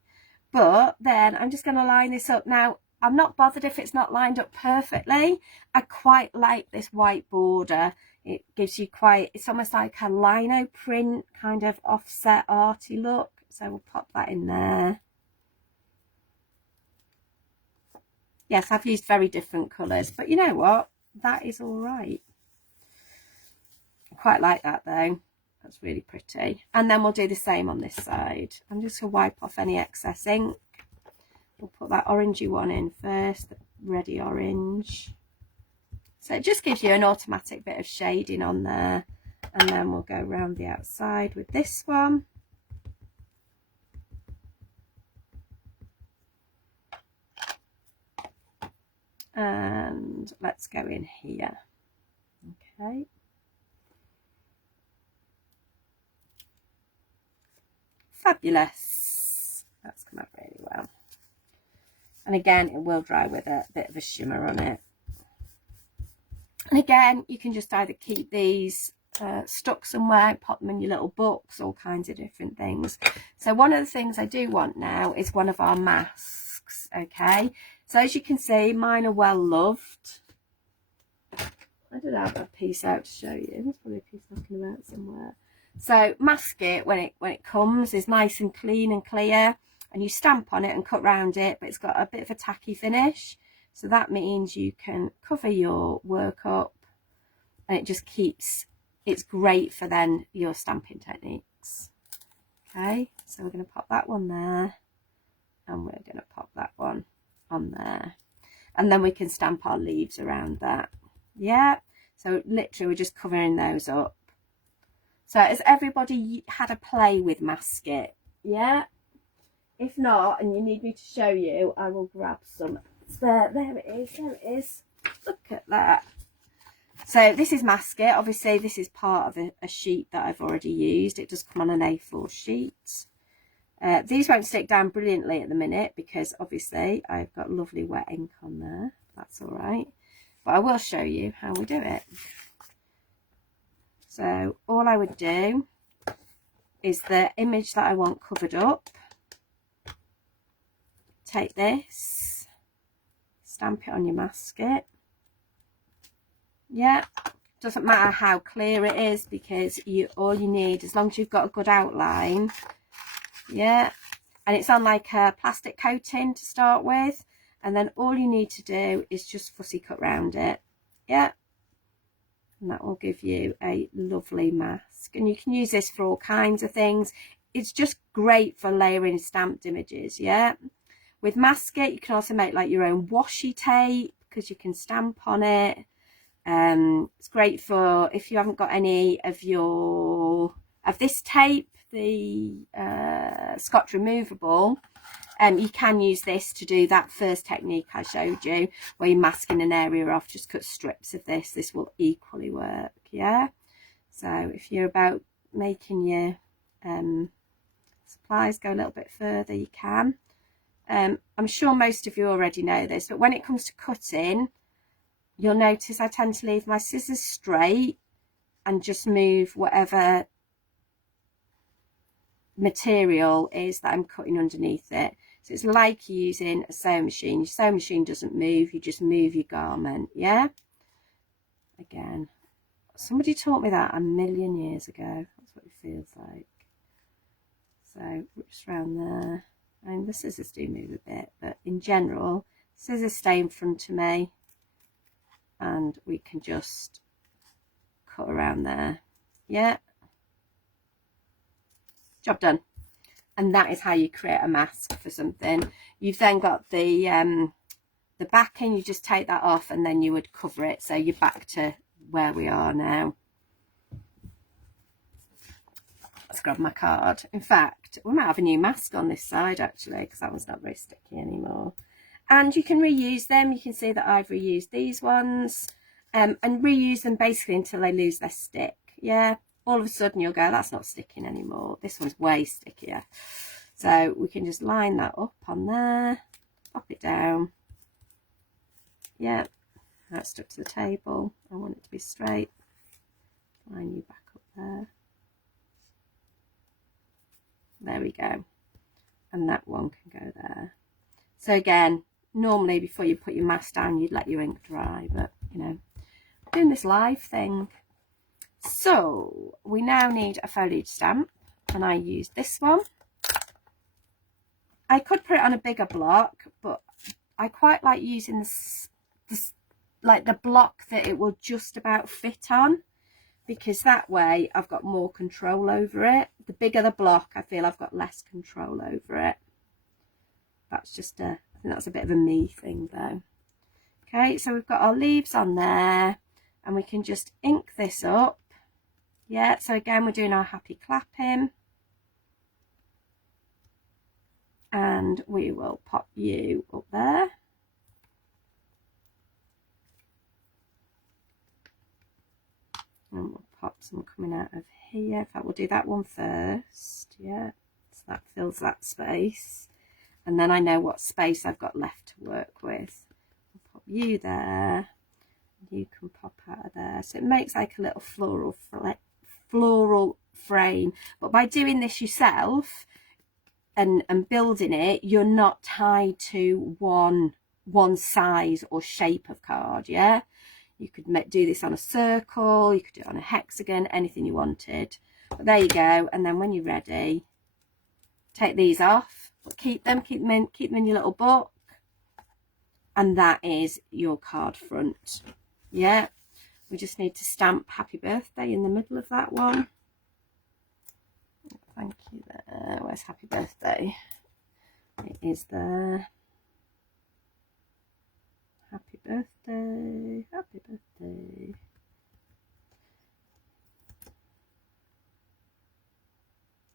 But then I'm just going to line this up. Now, I'm not bothered if it's not lined up perfectly. I quite like this white border. It gives you it's almost like a lino print kind of offset arty look. So we'll pop that in there. Yes, I've used very different colours, but you know what? That is all right. I quite like that though. That's really pretty. And then we'll do the same on this side. I'm just going to wipe off any excess ink. We'll put that orangey one in first, the reddy orange. So it just gives you an automatic bit of shading on there. And then we'll go around the outside with this one. And let's go in here. Okay. Fabulous. That's come out really well. And again, it will dry with a bit of a shimmer on it. And again, you can just either keep these stuck somewhere, pop them in your little books, all kinds of different things. So one of the things I do want now is one of our masks. Okay. So as you can see, mine are well loved. I don't have a piece out to show you. There's probably a piece knocking about somewhere. So masket when it comes is nice and clean and clear, and you stamp on it and cut round it, but it's got a bit of a tacky finish. So that means you can cover your work up, and it just keeps. It's great for then your stamping techniques. Okay, so we're going to pop that one there, and we're going to pop that one on there, and then we can stamp our leaves around that. Yeah, so literally we're just covering those up. So has everybody had a play with masket? Yeah, if not, and you need me to show you, I will grab some. There it is, there it is. Look at that. So this is masket. Obviously this is part of a sheet that I've already used. It does come on an A4 sheet. These won't stick down brilliantly at the minute because obviously I've got lovely wet ink on there. That's all right. But I will show you how we do it. So all I would do is the image that I want covered up. take this, stamp it on your masket. Yeah, doesn't matter how clear it is, because all you need, as long as you've got a good outline, yeah, and it's on like a plastic coating to start with, and then all you need to do is just fussy cut round it. Yeah, and that will give you a lovely mask, and you can use this for all kinds of things. It's just great for layering stamped images. Yeah, with masket you can also make like your own washi tape, because you can stamp on it. It's great for if you haven't got any of this tape, the Scotch removable. You can use this to do that first technique I showed you, where you're masking an area off. Just cut strips of this. This will equally work. Yeah, so if you're about making your supplies go a little bit further, you can. I'm sure most of you already know this, but when it comes to cutting, you'll notice I tend to leave my scissors straight and just move whatever material is that I'm cutting underneath it. So it's like you're using a sewing machine. Your sewing machine doesn't move, you just move your garment. Yeah, again, somebody taught me that a million years ago. That's what it feels like. So just around there, and the scissors do move a bit, but in general, scissors stay in front of me, and we can just cut around there. Yeah, job done. And that is how you create a mask for something. You've then got the backing. You just take that off, and then you would cover it, so you're back to where we are now. Let's grab my card. In fact, we might have a new mask on this side actually, because that one's not very sticky anymore. And you can reuse them. You can see that I've reused these ones, and reuse them basically until they lose their stick. Yeah, all of a sudden you'll go, that's not sticking anymore. This one's way stickier. So we can just line that up on there, pop it down. Yeah, that's stuck to the table. I want it to be straight. Line you back up there. There we go. And that one can go there. So again, normally before you put your mask down, you'd let your ink dry, but you know, doing this live thing. So we now need a foliage stamp, and I used this one. I could put it on a bigger block, but I quite like using this like the block that it will just about fit on, because that way I've got more control over it. The bigger the block, I feel I've got less control over it. That's just I think that's a bit of a me thing though. Okay, so we've got our leaves on there, and we can just ink this up. Yeah, so again, we're doing our happy clapping. And we will pop you up there. And we'll pop some coming out of here. In fact, we'll do that one first. Yeah, so that fills that space. And then I know what space I've got left to work with. I'll pop you there. You can pop out of there. So it makes like a little floral frame. But by doing this yourself and building it, you're not tied to one size or shape of card. Yeah, you could do this on a circle, you could do it on a hexagon, anything you wanted. But there you go. And then when you're ready, take these off, but keep them in your little book, and that is your card front. Yeah, we just need to stamp happy birthday in the middle of that one. Thank you there. Where's happy birthday? It is there. Happy birthday, happy birthday.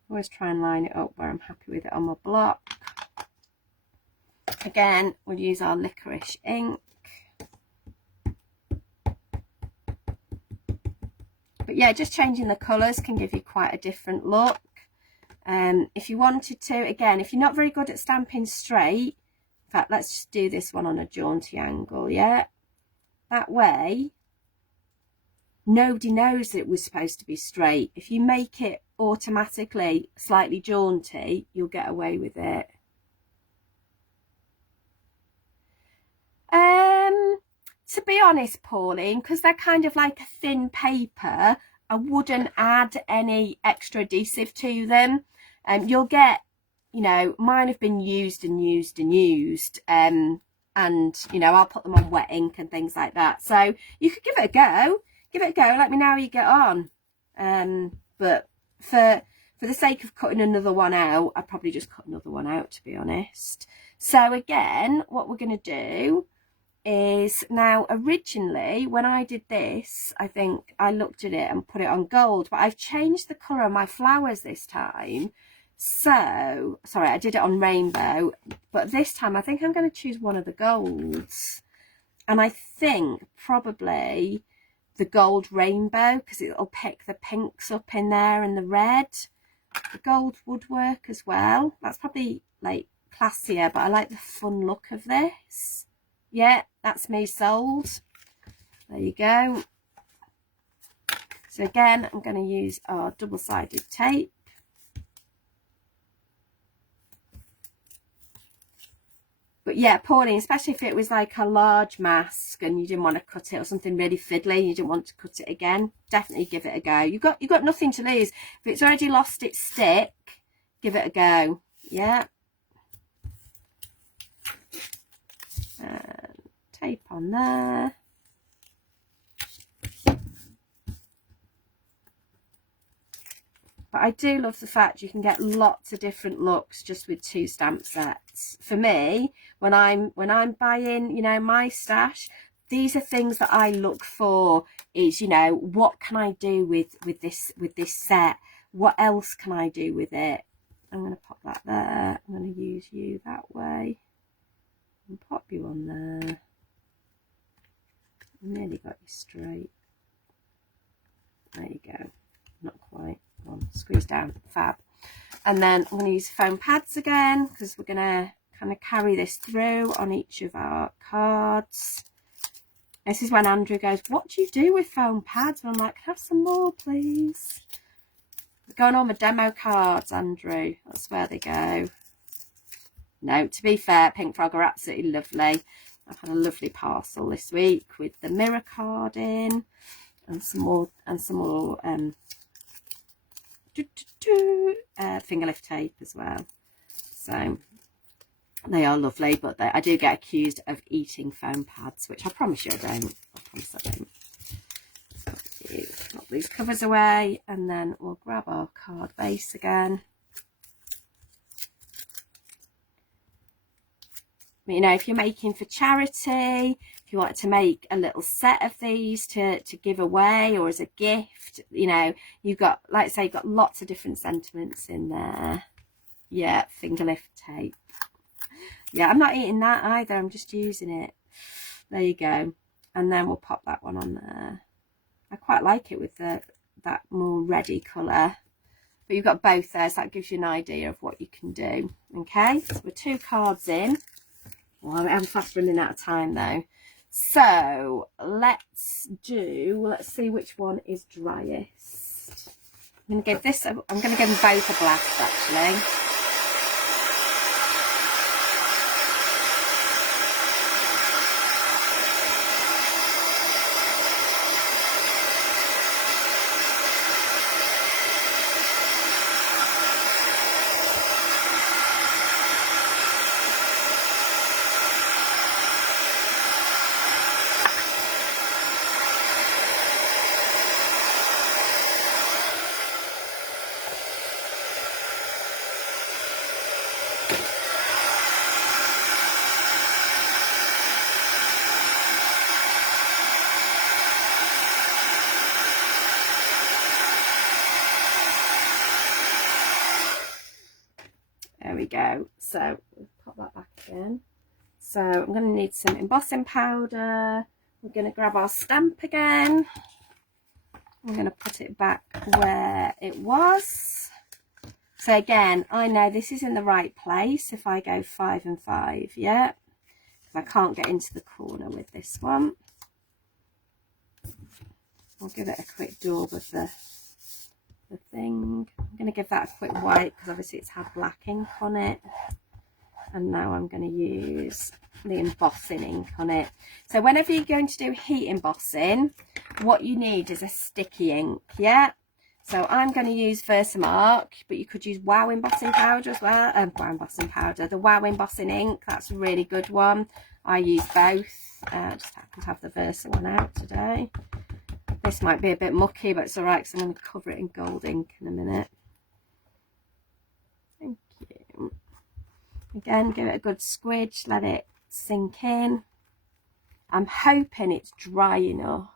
Always try and line it up where I'm happy with it on my block. Again, we'll use our licorice ink. But yeah, just changing the colours can give you quite a different look. If you wanted to, again, if you're not very good at stamping straight, in fact, let's just do this one on a jaunty angle. Yeah, that way nobody knows that it was supposed to be straight. If you make it automatically slightly jaunty, you'll get away with it. To be honest, Pauline, because they're kind of like a thin paper, I wouldn't add any extra adhesive to them. You'll get, you know, mine have been used and used and used. And, you know, I'll put them on wet ink and things like that. So you could give it a go. Give it a go. Let me know how you get on. But for the sake of cutting another one out, I'd probably just cut another one out, to be honest. So again, what we're going to do is, now originally when I did this, I think I looked at it and put it on gold, but I've changed the colour of my flowers this time. So sorry, I did it on rainbow, but this time I think I'm going to choose one of the golds, and I think probably the gold rainbow, because it'll pick the pinks up in there and the red. The gold would work as well. That's probably like classier, but I like the fun look of this. Yeah, that's me sold. There you go. So again, I'm going to use our double-sided tape. But yeah, Pauline, especially if it was like a large mask and you didn't want to cut it, or something really fiddly, you didn't want to cut it again, definitely give it a go. You've got nothing to lose. If it's already lost its stick, give it a go. Yeah. Tape on there. But I do love the fact you can get lots of different looks just with 2 stamp sets. For me, when I'm buying, you know, my stash, these are things that I look for. Is, you know, what can I do with this set? What else can I do with it? I'm going to pop that there. I'm going to use you that way and pop you on there. Nearly got you straight. There you go. Not quite. One, squeeze down, fab. And then I'm going to use foam pads again, because we're going to kind of carry this through on each of our cards. This is when Andrew goes, what do you do with foam pads? And I'm like, have some more, please. They're going on the demo cards, Andrew. That's where they go. No, to be fair, Pink Frog are absolutely lovely. I've had a lovely parcel this week with the mirror card in, and some more finger lift tape as well. So they are lovely, but I do get accused of eating foam pads, which I promise you I don't. I promise I don't. Pop these covers away, and then we'll grab our card base again. You know, if you're making for charity, if you want to make a little set of these to give away or as a gift, you know, you've got, like I say, you've got lots of different sentiments in there. Yeah, finger lift tape. Yeah, I'm not eating that either. I'm just using it. There you go. And then we'll pop that one on there. I quite like it with that more reddy colour. But you've got both there, so that gives you an idea of what you can do. Okay, so we're 2 cards in. Well, I'm fast running out of time though. So let's see which one is driest. I'm going to give them both a blast actually. There we go. So we'll pop that back again. So I'm going to need some embossing powder. We're going to grab our stamp again. I'm going to put it back where it was. So again, I know this is in the right place if I go 5 and 5, yeah? Because I can't get into the corner with this one. I'll give it a quick daub of the thing. I'm going to give that a quick wipe because obviously it's had black ink on it. And now I'm going to use the embossing ink on it. So whenever you're going to do heat embossing, what you need is a sticky ink, yeah? So I'm going to use Versamark, but you could use Wow embossing powder as well. Wow embossing powder, the Wow embossing ink, that's a really good one. I use both. Just happen to have the Versa one out today. This might be a bit mucky, but it's all right because I'm going to cover it in gold ink in a minute. Thank you. Again, give it a good squidge, let it sink in. I'm hoping it's dry enough.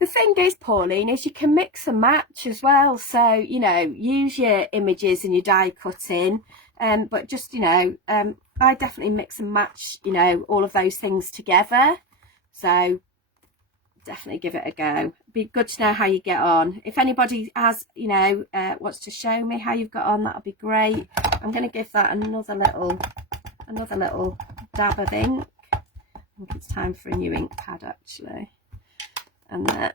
The thing is, Pauline, is you can mix and match as well. So, you know, use your images and your die cutting. But just, you know, I definitely mix and match, you know, all of those things together. So definitely give it a go. Be good to know how you get on. If anybody has, you know, wants to show me how you've got on, that'll be great. I'm going to give that another little dab of ink. I think it's time for a new ink pad actually. And then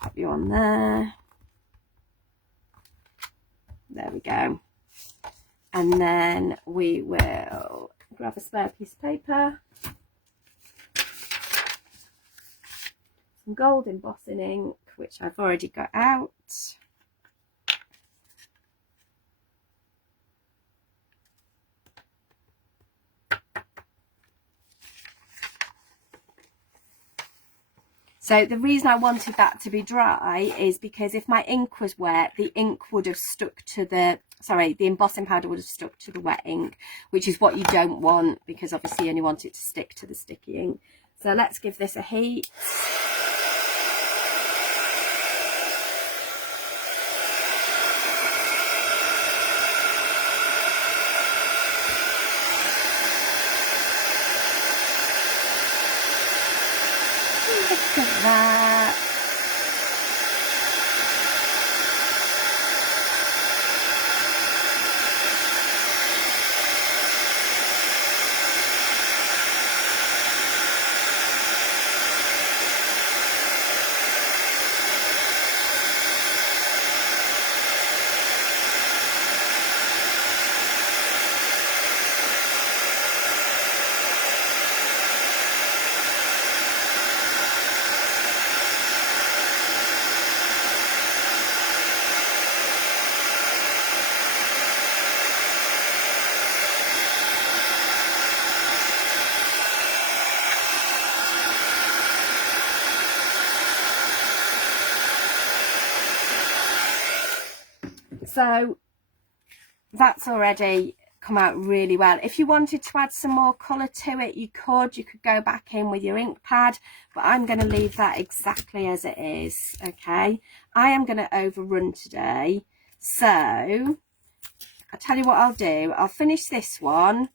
pop you on there. There we go. And then we will grab a spare piece of paper, some gold embossing ink, which I've already got out. So the reason I wanted that to be dry is because if my ink was wet, the ink would have stuck to the, sorry, the embossing powder would have stuck to the wet ink, which is what you don't want because obviously you only want it to stick to the sticky ink. So let's give this a heat. Look at that. So that's already come out really well. If you wanted to add some more colour to it, you could go back in with your ink pad, but I'm going to leave that exactly as it is. Okay, I am going to overrun today, so I'll tell you what I'll do. I'll finish this one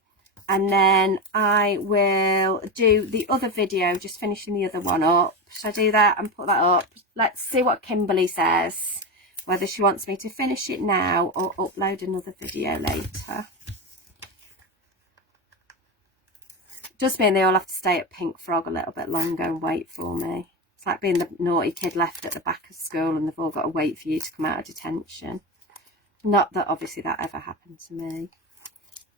and then I will do the other video, just finishing the other one up. Should I do that and put that up? Let's see what Kimberly says, whether she wants me to finish it now or upload another video later. Does mean they all have to stay at Pink Frog a little bit longer and wait for me. It's like being the naughty kid left at the back of school and they've all got to wait for you to come out of detention. Not that obviously that ever happened to me.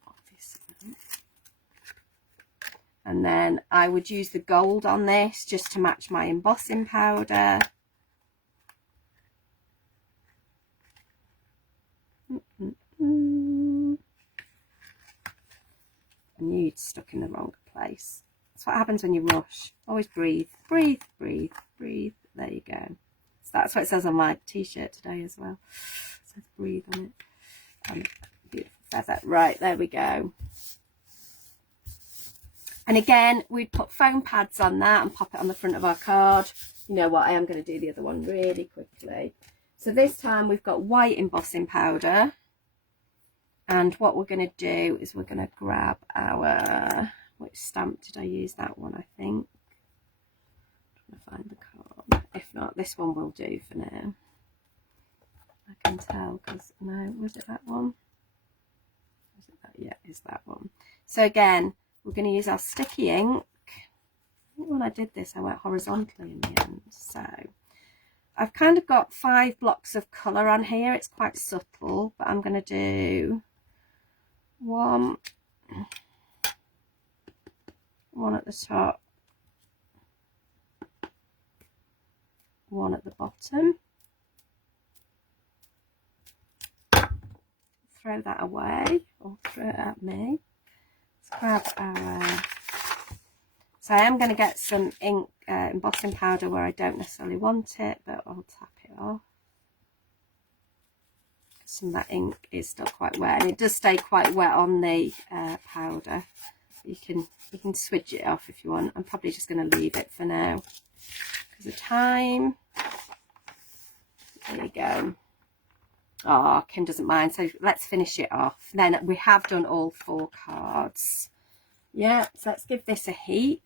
Obviously. And then I would use the gold on this just to match my embossing powder. I knew you'd stuck in the wrong place. That's what happens when you rush. Always breathe, breathe, breathe, breathe. There you go. So that's what it says on my t-shirt today as well. It says breathe on it. Beautiful feather. Right, there we go. And again, we'd put foam pads on that and pop it on the front of our card. You know what, I am going to do the other one really quickly. So this time we've got white embossing powder. And what we're going to do is we're going to grab our, which stamp did I use? That one, I think. I'm trying to find the card. If not, this one will do for now. I can tell because, no, was it that one? Was it that? Yeah, it's that one. So again, we're going to use our sticky ink. I think when I did this, I went horizontally in the end. So I've kind of got 5 blocks of colour on here. It's quite subtle, but I'm going to do one at the top, one at the bottom. Throw that away, or throw it at me. Let's grab our... So I am going to get some ink, embossing powder where I don't necessarily want it, but I'll tap it off. Some of that ink is still quite wet, and it does stay quite wet on the powder. You can swidge it off if you want. I'm probably just going to leave it for now because of time. There you go. Oh, Kim doesn't mind, so let's finish it off. Then we have done all 4 cards. Yeah, so let's give this a heat.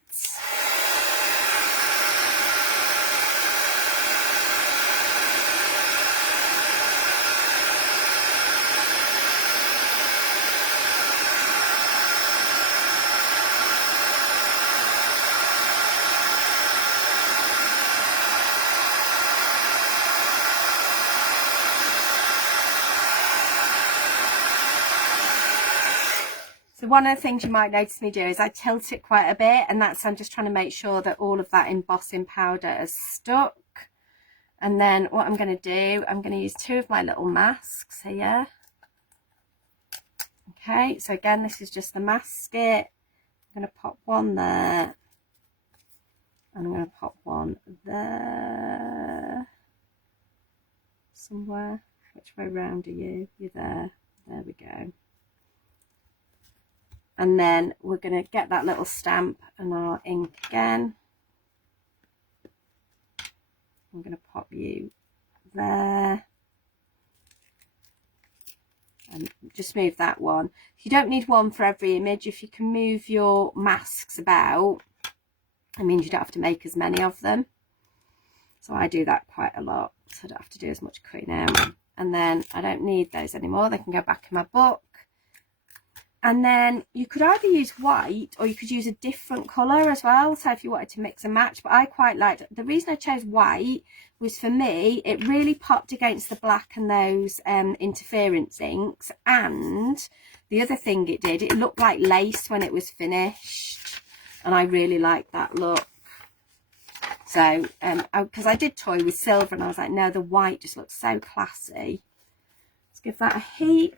So one of the things you might notice me do is I tilt it quite a bit, and that's, I'm just trying to make sure that all of that embossing powder is stuck. And then what I'm going to do, I'm going to use 2 of my little masks here. Okay, so again, this is just the mask it. I'm going to pop one there, and I'm going to pop one there somewhere. Which way round are you? You're there. There we go. And then we're going to get that little stamp and our ink again. I'm going to pop you there. And just move that one. You don't need one for every image. If you can move your masks about, it means you don't have to make as many of them. So I do that quite a lot, so I don't have to do as much cutting out. And then I don't need those anymore. They can go back in my book. And then you could either use white or you could use a different colour as well. So if you wanted to mix and match, but I quite liked it. The reason I chose white was, for me, it really popped against the black and those interference inks. And the other thing it did, it looked like lace when it was finished. And I really liked that look. So, because I did toy with silver and I was like, no, the white just looks so classy. Let's give that a heat.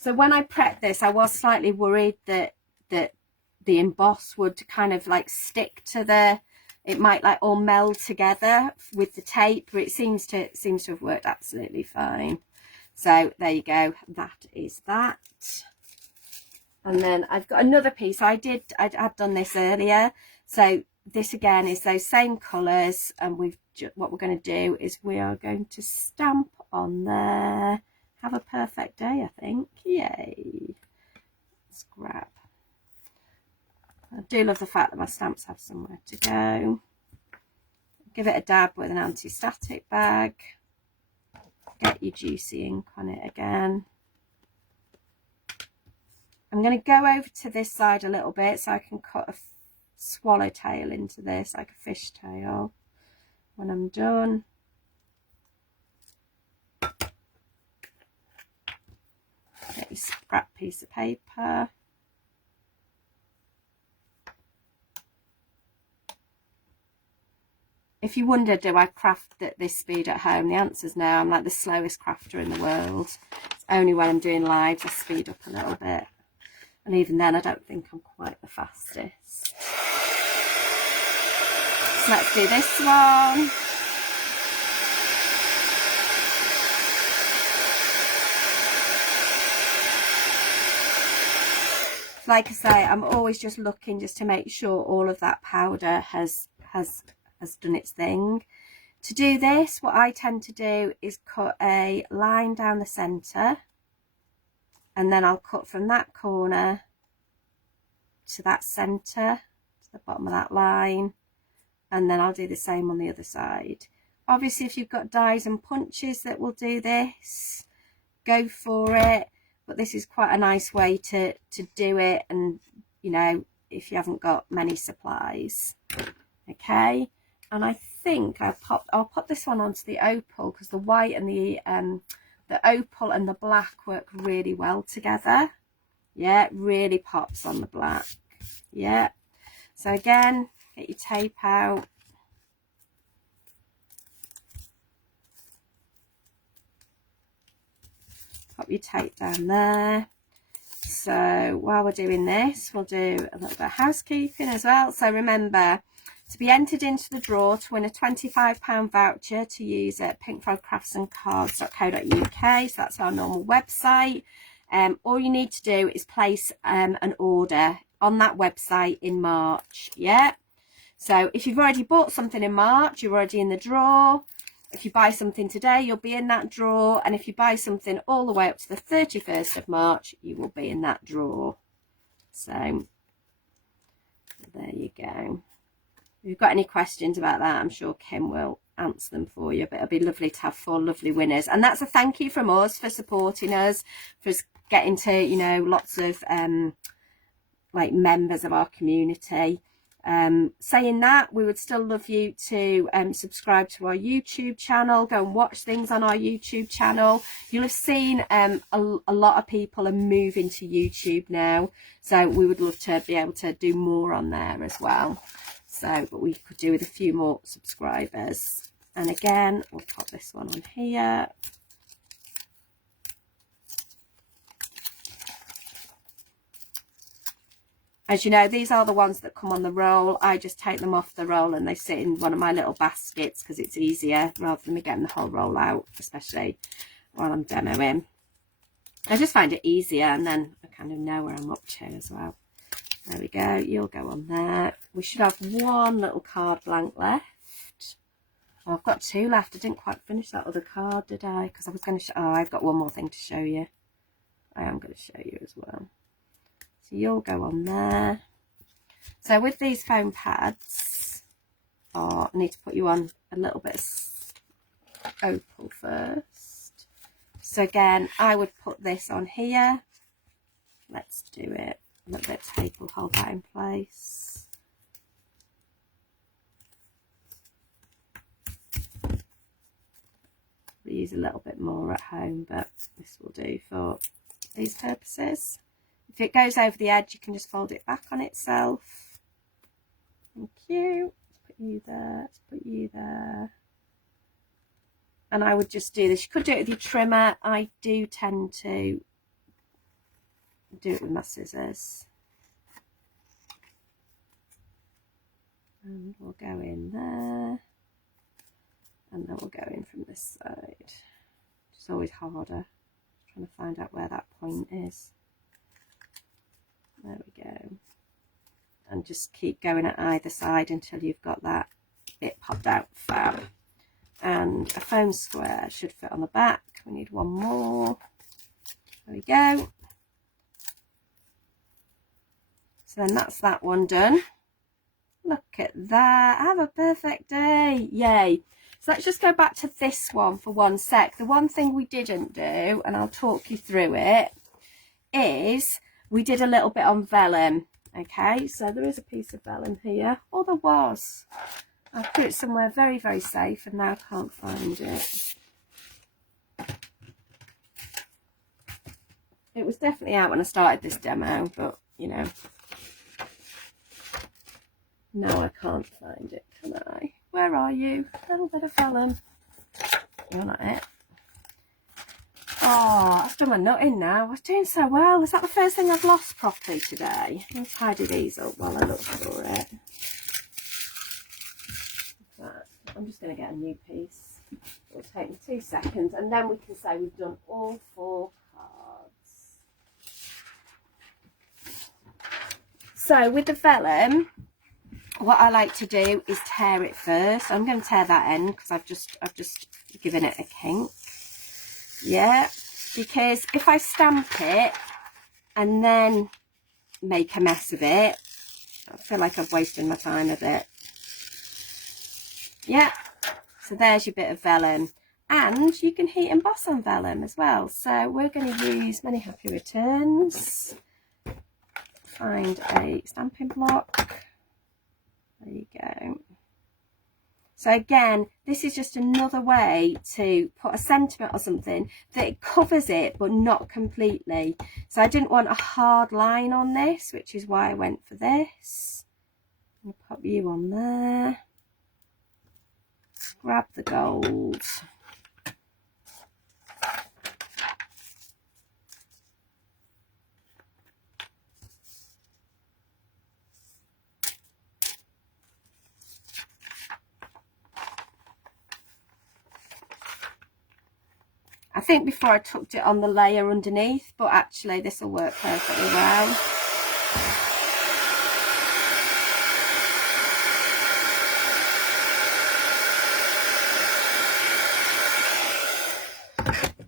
So when I prepped this, I was slightly worried that the emboss would kind of like stick to the, it might like all meld together with the tape, but it seems to have worked absolutely fine. So there you go, that is that. And then I've got another piece. I'd done this earlier. So this again is those same colours, and what we're going to do is we are going to stamp on there. Have a perfect day, I think. Yay. Let's grab. I do love the fact that my stamps have somewhere to go. Give it a dab with an anti-static bag. Get your juicy ink on it again. I'm going to go over to this side a little bit so I can cut a swallowtail into this, like a fishtail, when I'm done. Get your scrap piece of paper. If you wonder, do I craft at this speed at home? The answer's no. I'm like the slowest crafter in the world. It's only when I'm doing lives I speed up a little bit. And even then, I don't think I'm quite the fastest. So let's do this one. Like I say, I'm always just looking just to make sure all of that powder has done its thing. To do this, what I tend to do is cut a line down the centre, and then I'll cut from that corner to that centre, to the bottom of that line, and then I'll do the same on the other side. Obviously, if you've got dies and punches that will do this, go for it. But this is quite a nice way to do it, and you know, if you haven't got many supplies. Okay, and I think I'll pop this one onto the opal, because the white and the opal and the black work really well together. Yeah, it really pops on the black. Yeah, so again, get your tape out. Pop your tape down there. So while we're doing this, we'll do a little bit of housekeeping as well. So remember to be entered into the draw to win a £25 voucher to use at pinkfrogcraftsandcards.co.uk. So that's our normal website. All you need to do is place an order on that website in March. Yeah. So if you've already bought something in March, you're already in the draw. If you buy something today, you'll be in that draw. And if you buy something all the way up to the 31st of March, you will be in that draw. So there you go. If you've got any questions about that, I'm sure Kim will answer them for you. But it'll be lovely to have 4 lovely winners. And that's a thank you from us for supporting us, for us getting to, you know, lots of like members of our community. Saying that, we would still love you to subscribe to our YouTube channel. Go and watch things on our YouTube channel. You'll have seen a lot of people are moving to YouTube now, so we would love to be able to do more on there as well. So, but we could do with a few more subscribers. And again, we'll pop this one on here. As you know, these are the ones that come on the roll. I just take them off the roll and they sit in one of my little baskets because it's easier rather than me getting the whole roll out, especially while I'm demoing. I just find it easier, and then I kind of know where I'm up to as well. There we go. You'll go on there. We should have one little card blank left. Oh, I've got 2 left. I didn't quite finish that other card, did I? Because I was going to show... Oh, I've got one more thing to show you. I am going to show you as well. So you'll go on there. So with these foam pads, I need to put you on a little bit of opal first. So again, I would put this on here. Let's do it. A little bit of tape will hold that in place. We use a little bit more at home, but this will do for these purposes. If it goes over the edge, you can just fold it back on itself. Thank you. Let's put you there. Let's put you there. And I would just do this. You could do it with your trimmer. I do tend to do it with my scissors. And we'll go in there. And then we'll go in from this side. It's always harder. Trying to find out where that point is. There we go. And just keep going at either side until you've got that bit popped out. Fab. And a foam square should fit on the back. We need one more. There we go. So then that's that one done. Look at that. Have a perfect day. Yay. So let's just go back to this one for one sec. The one thing we didn't do, and I'll talk you through it, is we did a little bit on vellum. Okay, so there is a piece of vellum here. Or there was. I put it somewhere very, very safe and now I can't find it. It was definitely out when I started this demo, but you know. Now I can't find it, can I? Where are you? A little bit of vellum. You're not it. Oh, I've done my nutting now. I was doing so well. Is that the first thing I've lost properly today? I'll tidy these up while I look for it. I'm just going to get a new piece. It'll take me 2 seconds and then we can say we've done all 4 cards. So with the vellum, what I like to do is tear it first. I'm going to tear that end because I've just given it a kink. Yeah, because if I stamp it and then make a mess of it, I feel like I've wasted my time a bit. Yeah, So there's your bit of vellum. And you can heat emboss on vellum as well. So we're going to use Many Happy Returns. Find a stamping block. There you go. So again, this is just another way to put a sentiment or something that it covers it, but not completely. So I didn't want a hard line on this, which is why I went for this. I'll pop you on there. Grab the gold. I think before I tucked it on the layer underneath, but actually this will work perfectly well.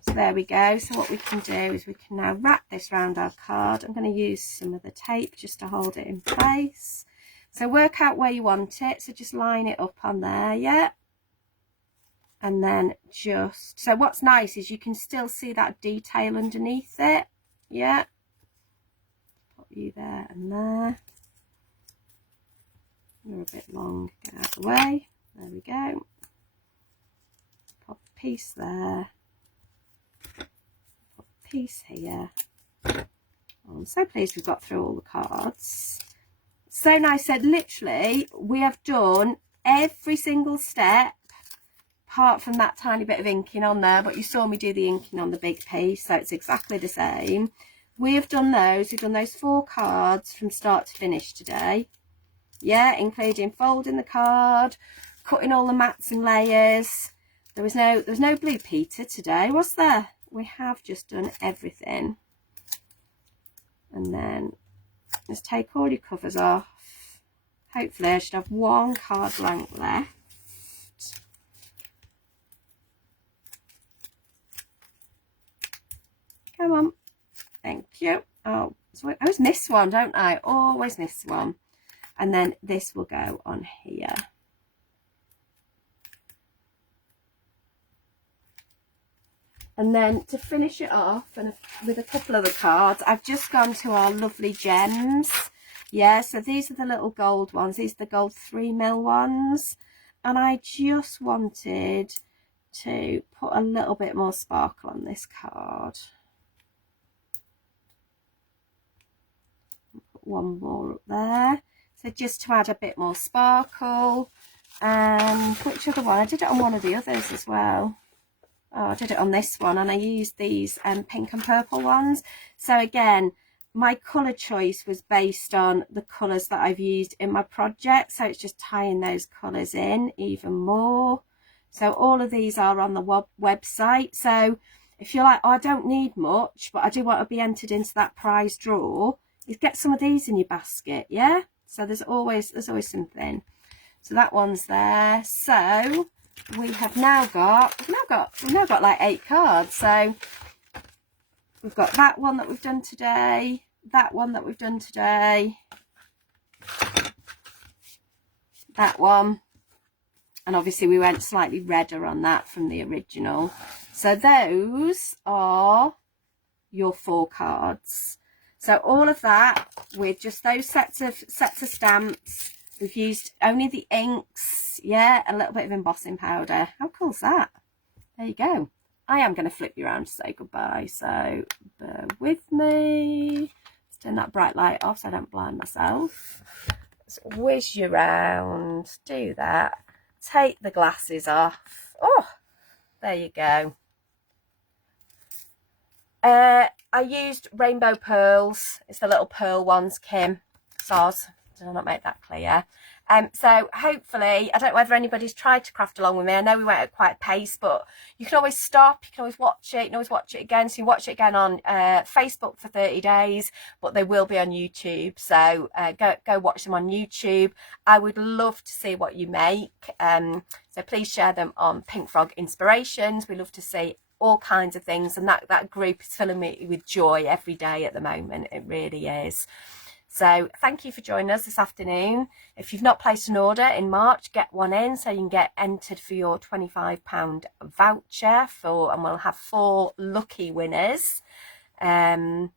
So there we go. So what we can do is we can now wrap this around our card. I'm going to use some of the tape just to hold it in place. So work out where you want it. So just line it up on there, yeah. And then just, so what's nice is you can still see that detail underneath it, yeah. Put you there and there. You're a bit long, get out of the way. There we go. Pop a piece there. Pop a piece here. Oh, I'm so pleased we've got through all the cards. So nice. So literally we have done every single step apart from that tiny bit of inking on there, but you saw me do the inking on the big piece, so it's exactly the same. We have done those. We've done those 4 cards from start to finish today, yeah, including folding the card, cutting all the mats and layers. There was no Blue Peter today, was there? We have just done everything. And then let's take all your covers off. Hopefully I should have 1 card blank left. Come on. Thank you. Oh, so I always miss one, don't I? Always miss one. And then this will go on here. And then to finish it off, and with a couple of the cards, I've just gone to our lovely gems. Yeah, so these are the little gold ones. These are the gold 3mm ones. And I just wanted to put a little bit more sparkle on this card. Put one more up there. So just to add a bit more sparkle. And which other one? I did it on one of the others as well. Oh, I did it on this one, and I used these pink and purple ones. So again, my colour choice was based on the colours that I've used in my project. So it's just tying those colours in even more. So all of these are on the website. So if you're like, oh, I don't need much, but I do want to be entered into that prize draw, you get some of these in your basket, yeah? So there's always something. So that one's there. So we have now got, we've now got like 8 cards. So we've got that one that we've done today, that one that we've done today, that one, and obviously we went slightly redder on that from the original. So those are your 4 cards. So all of that with just those sets of stamps. We've used only the inks, yeah, a little bit of embossing powder. How cool is that? There you go. I am going to flip you around to say goodbye, so bear with me. Let's turn that bright light off so I don't blind myself. Let's whiz you around, do that. Take the glasses off. Oh, there you go. I used rainbow pearls. It's the little pearl ones, Kim. Soz. Did I not make that clear? So hopefully, I don't know whether anybody's tried to craft along with me. I know we went at quite a pace, but you can always stop, you can always watch it, you can always watch it again. So you can watch it again on Facebook for 30 days, but they will be on YouTube. So go watch them on YouTube. I would love to see what you make. So please share them on Pink Frog Inspirations. We love to see all kinds of things, and that group is filling me with joy every day at the moment. It really is. So thank you for joining us this afternoon. If you've not placed an order in March, get one in so you can get entered for your £25 voucher and we'll have 4 lucky winners. Yeah,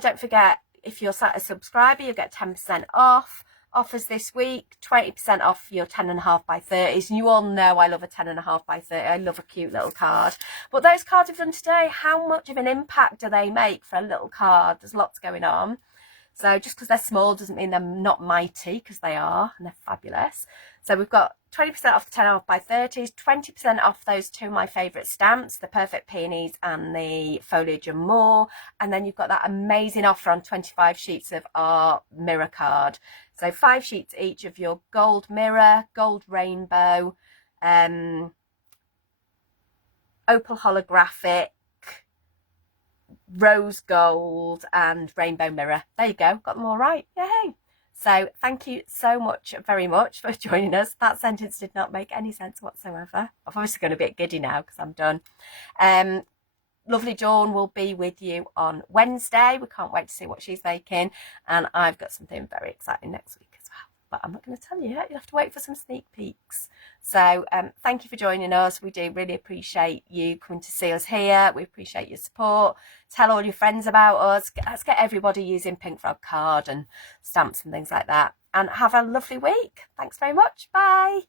don't forget, if you're a subscriber, you'll get 10% off. Offers this week, 20% off your 10.5 by 30s. And you all know I love a 10.5 by 30. I love a cute little card. But those cards we've done today, how much of an impact do they make for a little card? There's lots going on. So just because they're small doesn't mean they're not mighty, because they are, and they're fabulous. So we've got 20% off the 10.5 by 30s, 20% off those 2 of my favourite stamps, the Perfect Peonies and the Foliage More. And then you've got that amazing offer on 25 sheets of our mirror card. So 5 sheets each of your gold mirror, gold rainbow, opal holographic, rose gold and rainbow mirror. There you go, got them all right. Yay! So thank you so much, very much, for joining us. That sentence did not make any sense whatsoever. I'm obviously going to be a bit giddy now because I'm done. Lovely Dawn will be with you on Wednesday. We can't wait to see what she's making, and I've got something very exciting next week as well, but I'm not going to tell you yet. You'll have to wait for some sneak peeks. So thank you for joining us. We do really appreciate you coming to see us here. We appreciate your support. Tell all your friends about us. Let's get everybody using Pink Frog card and stamps and things like that, and have a lovely week. Thanks very much. Bye.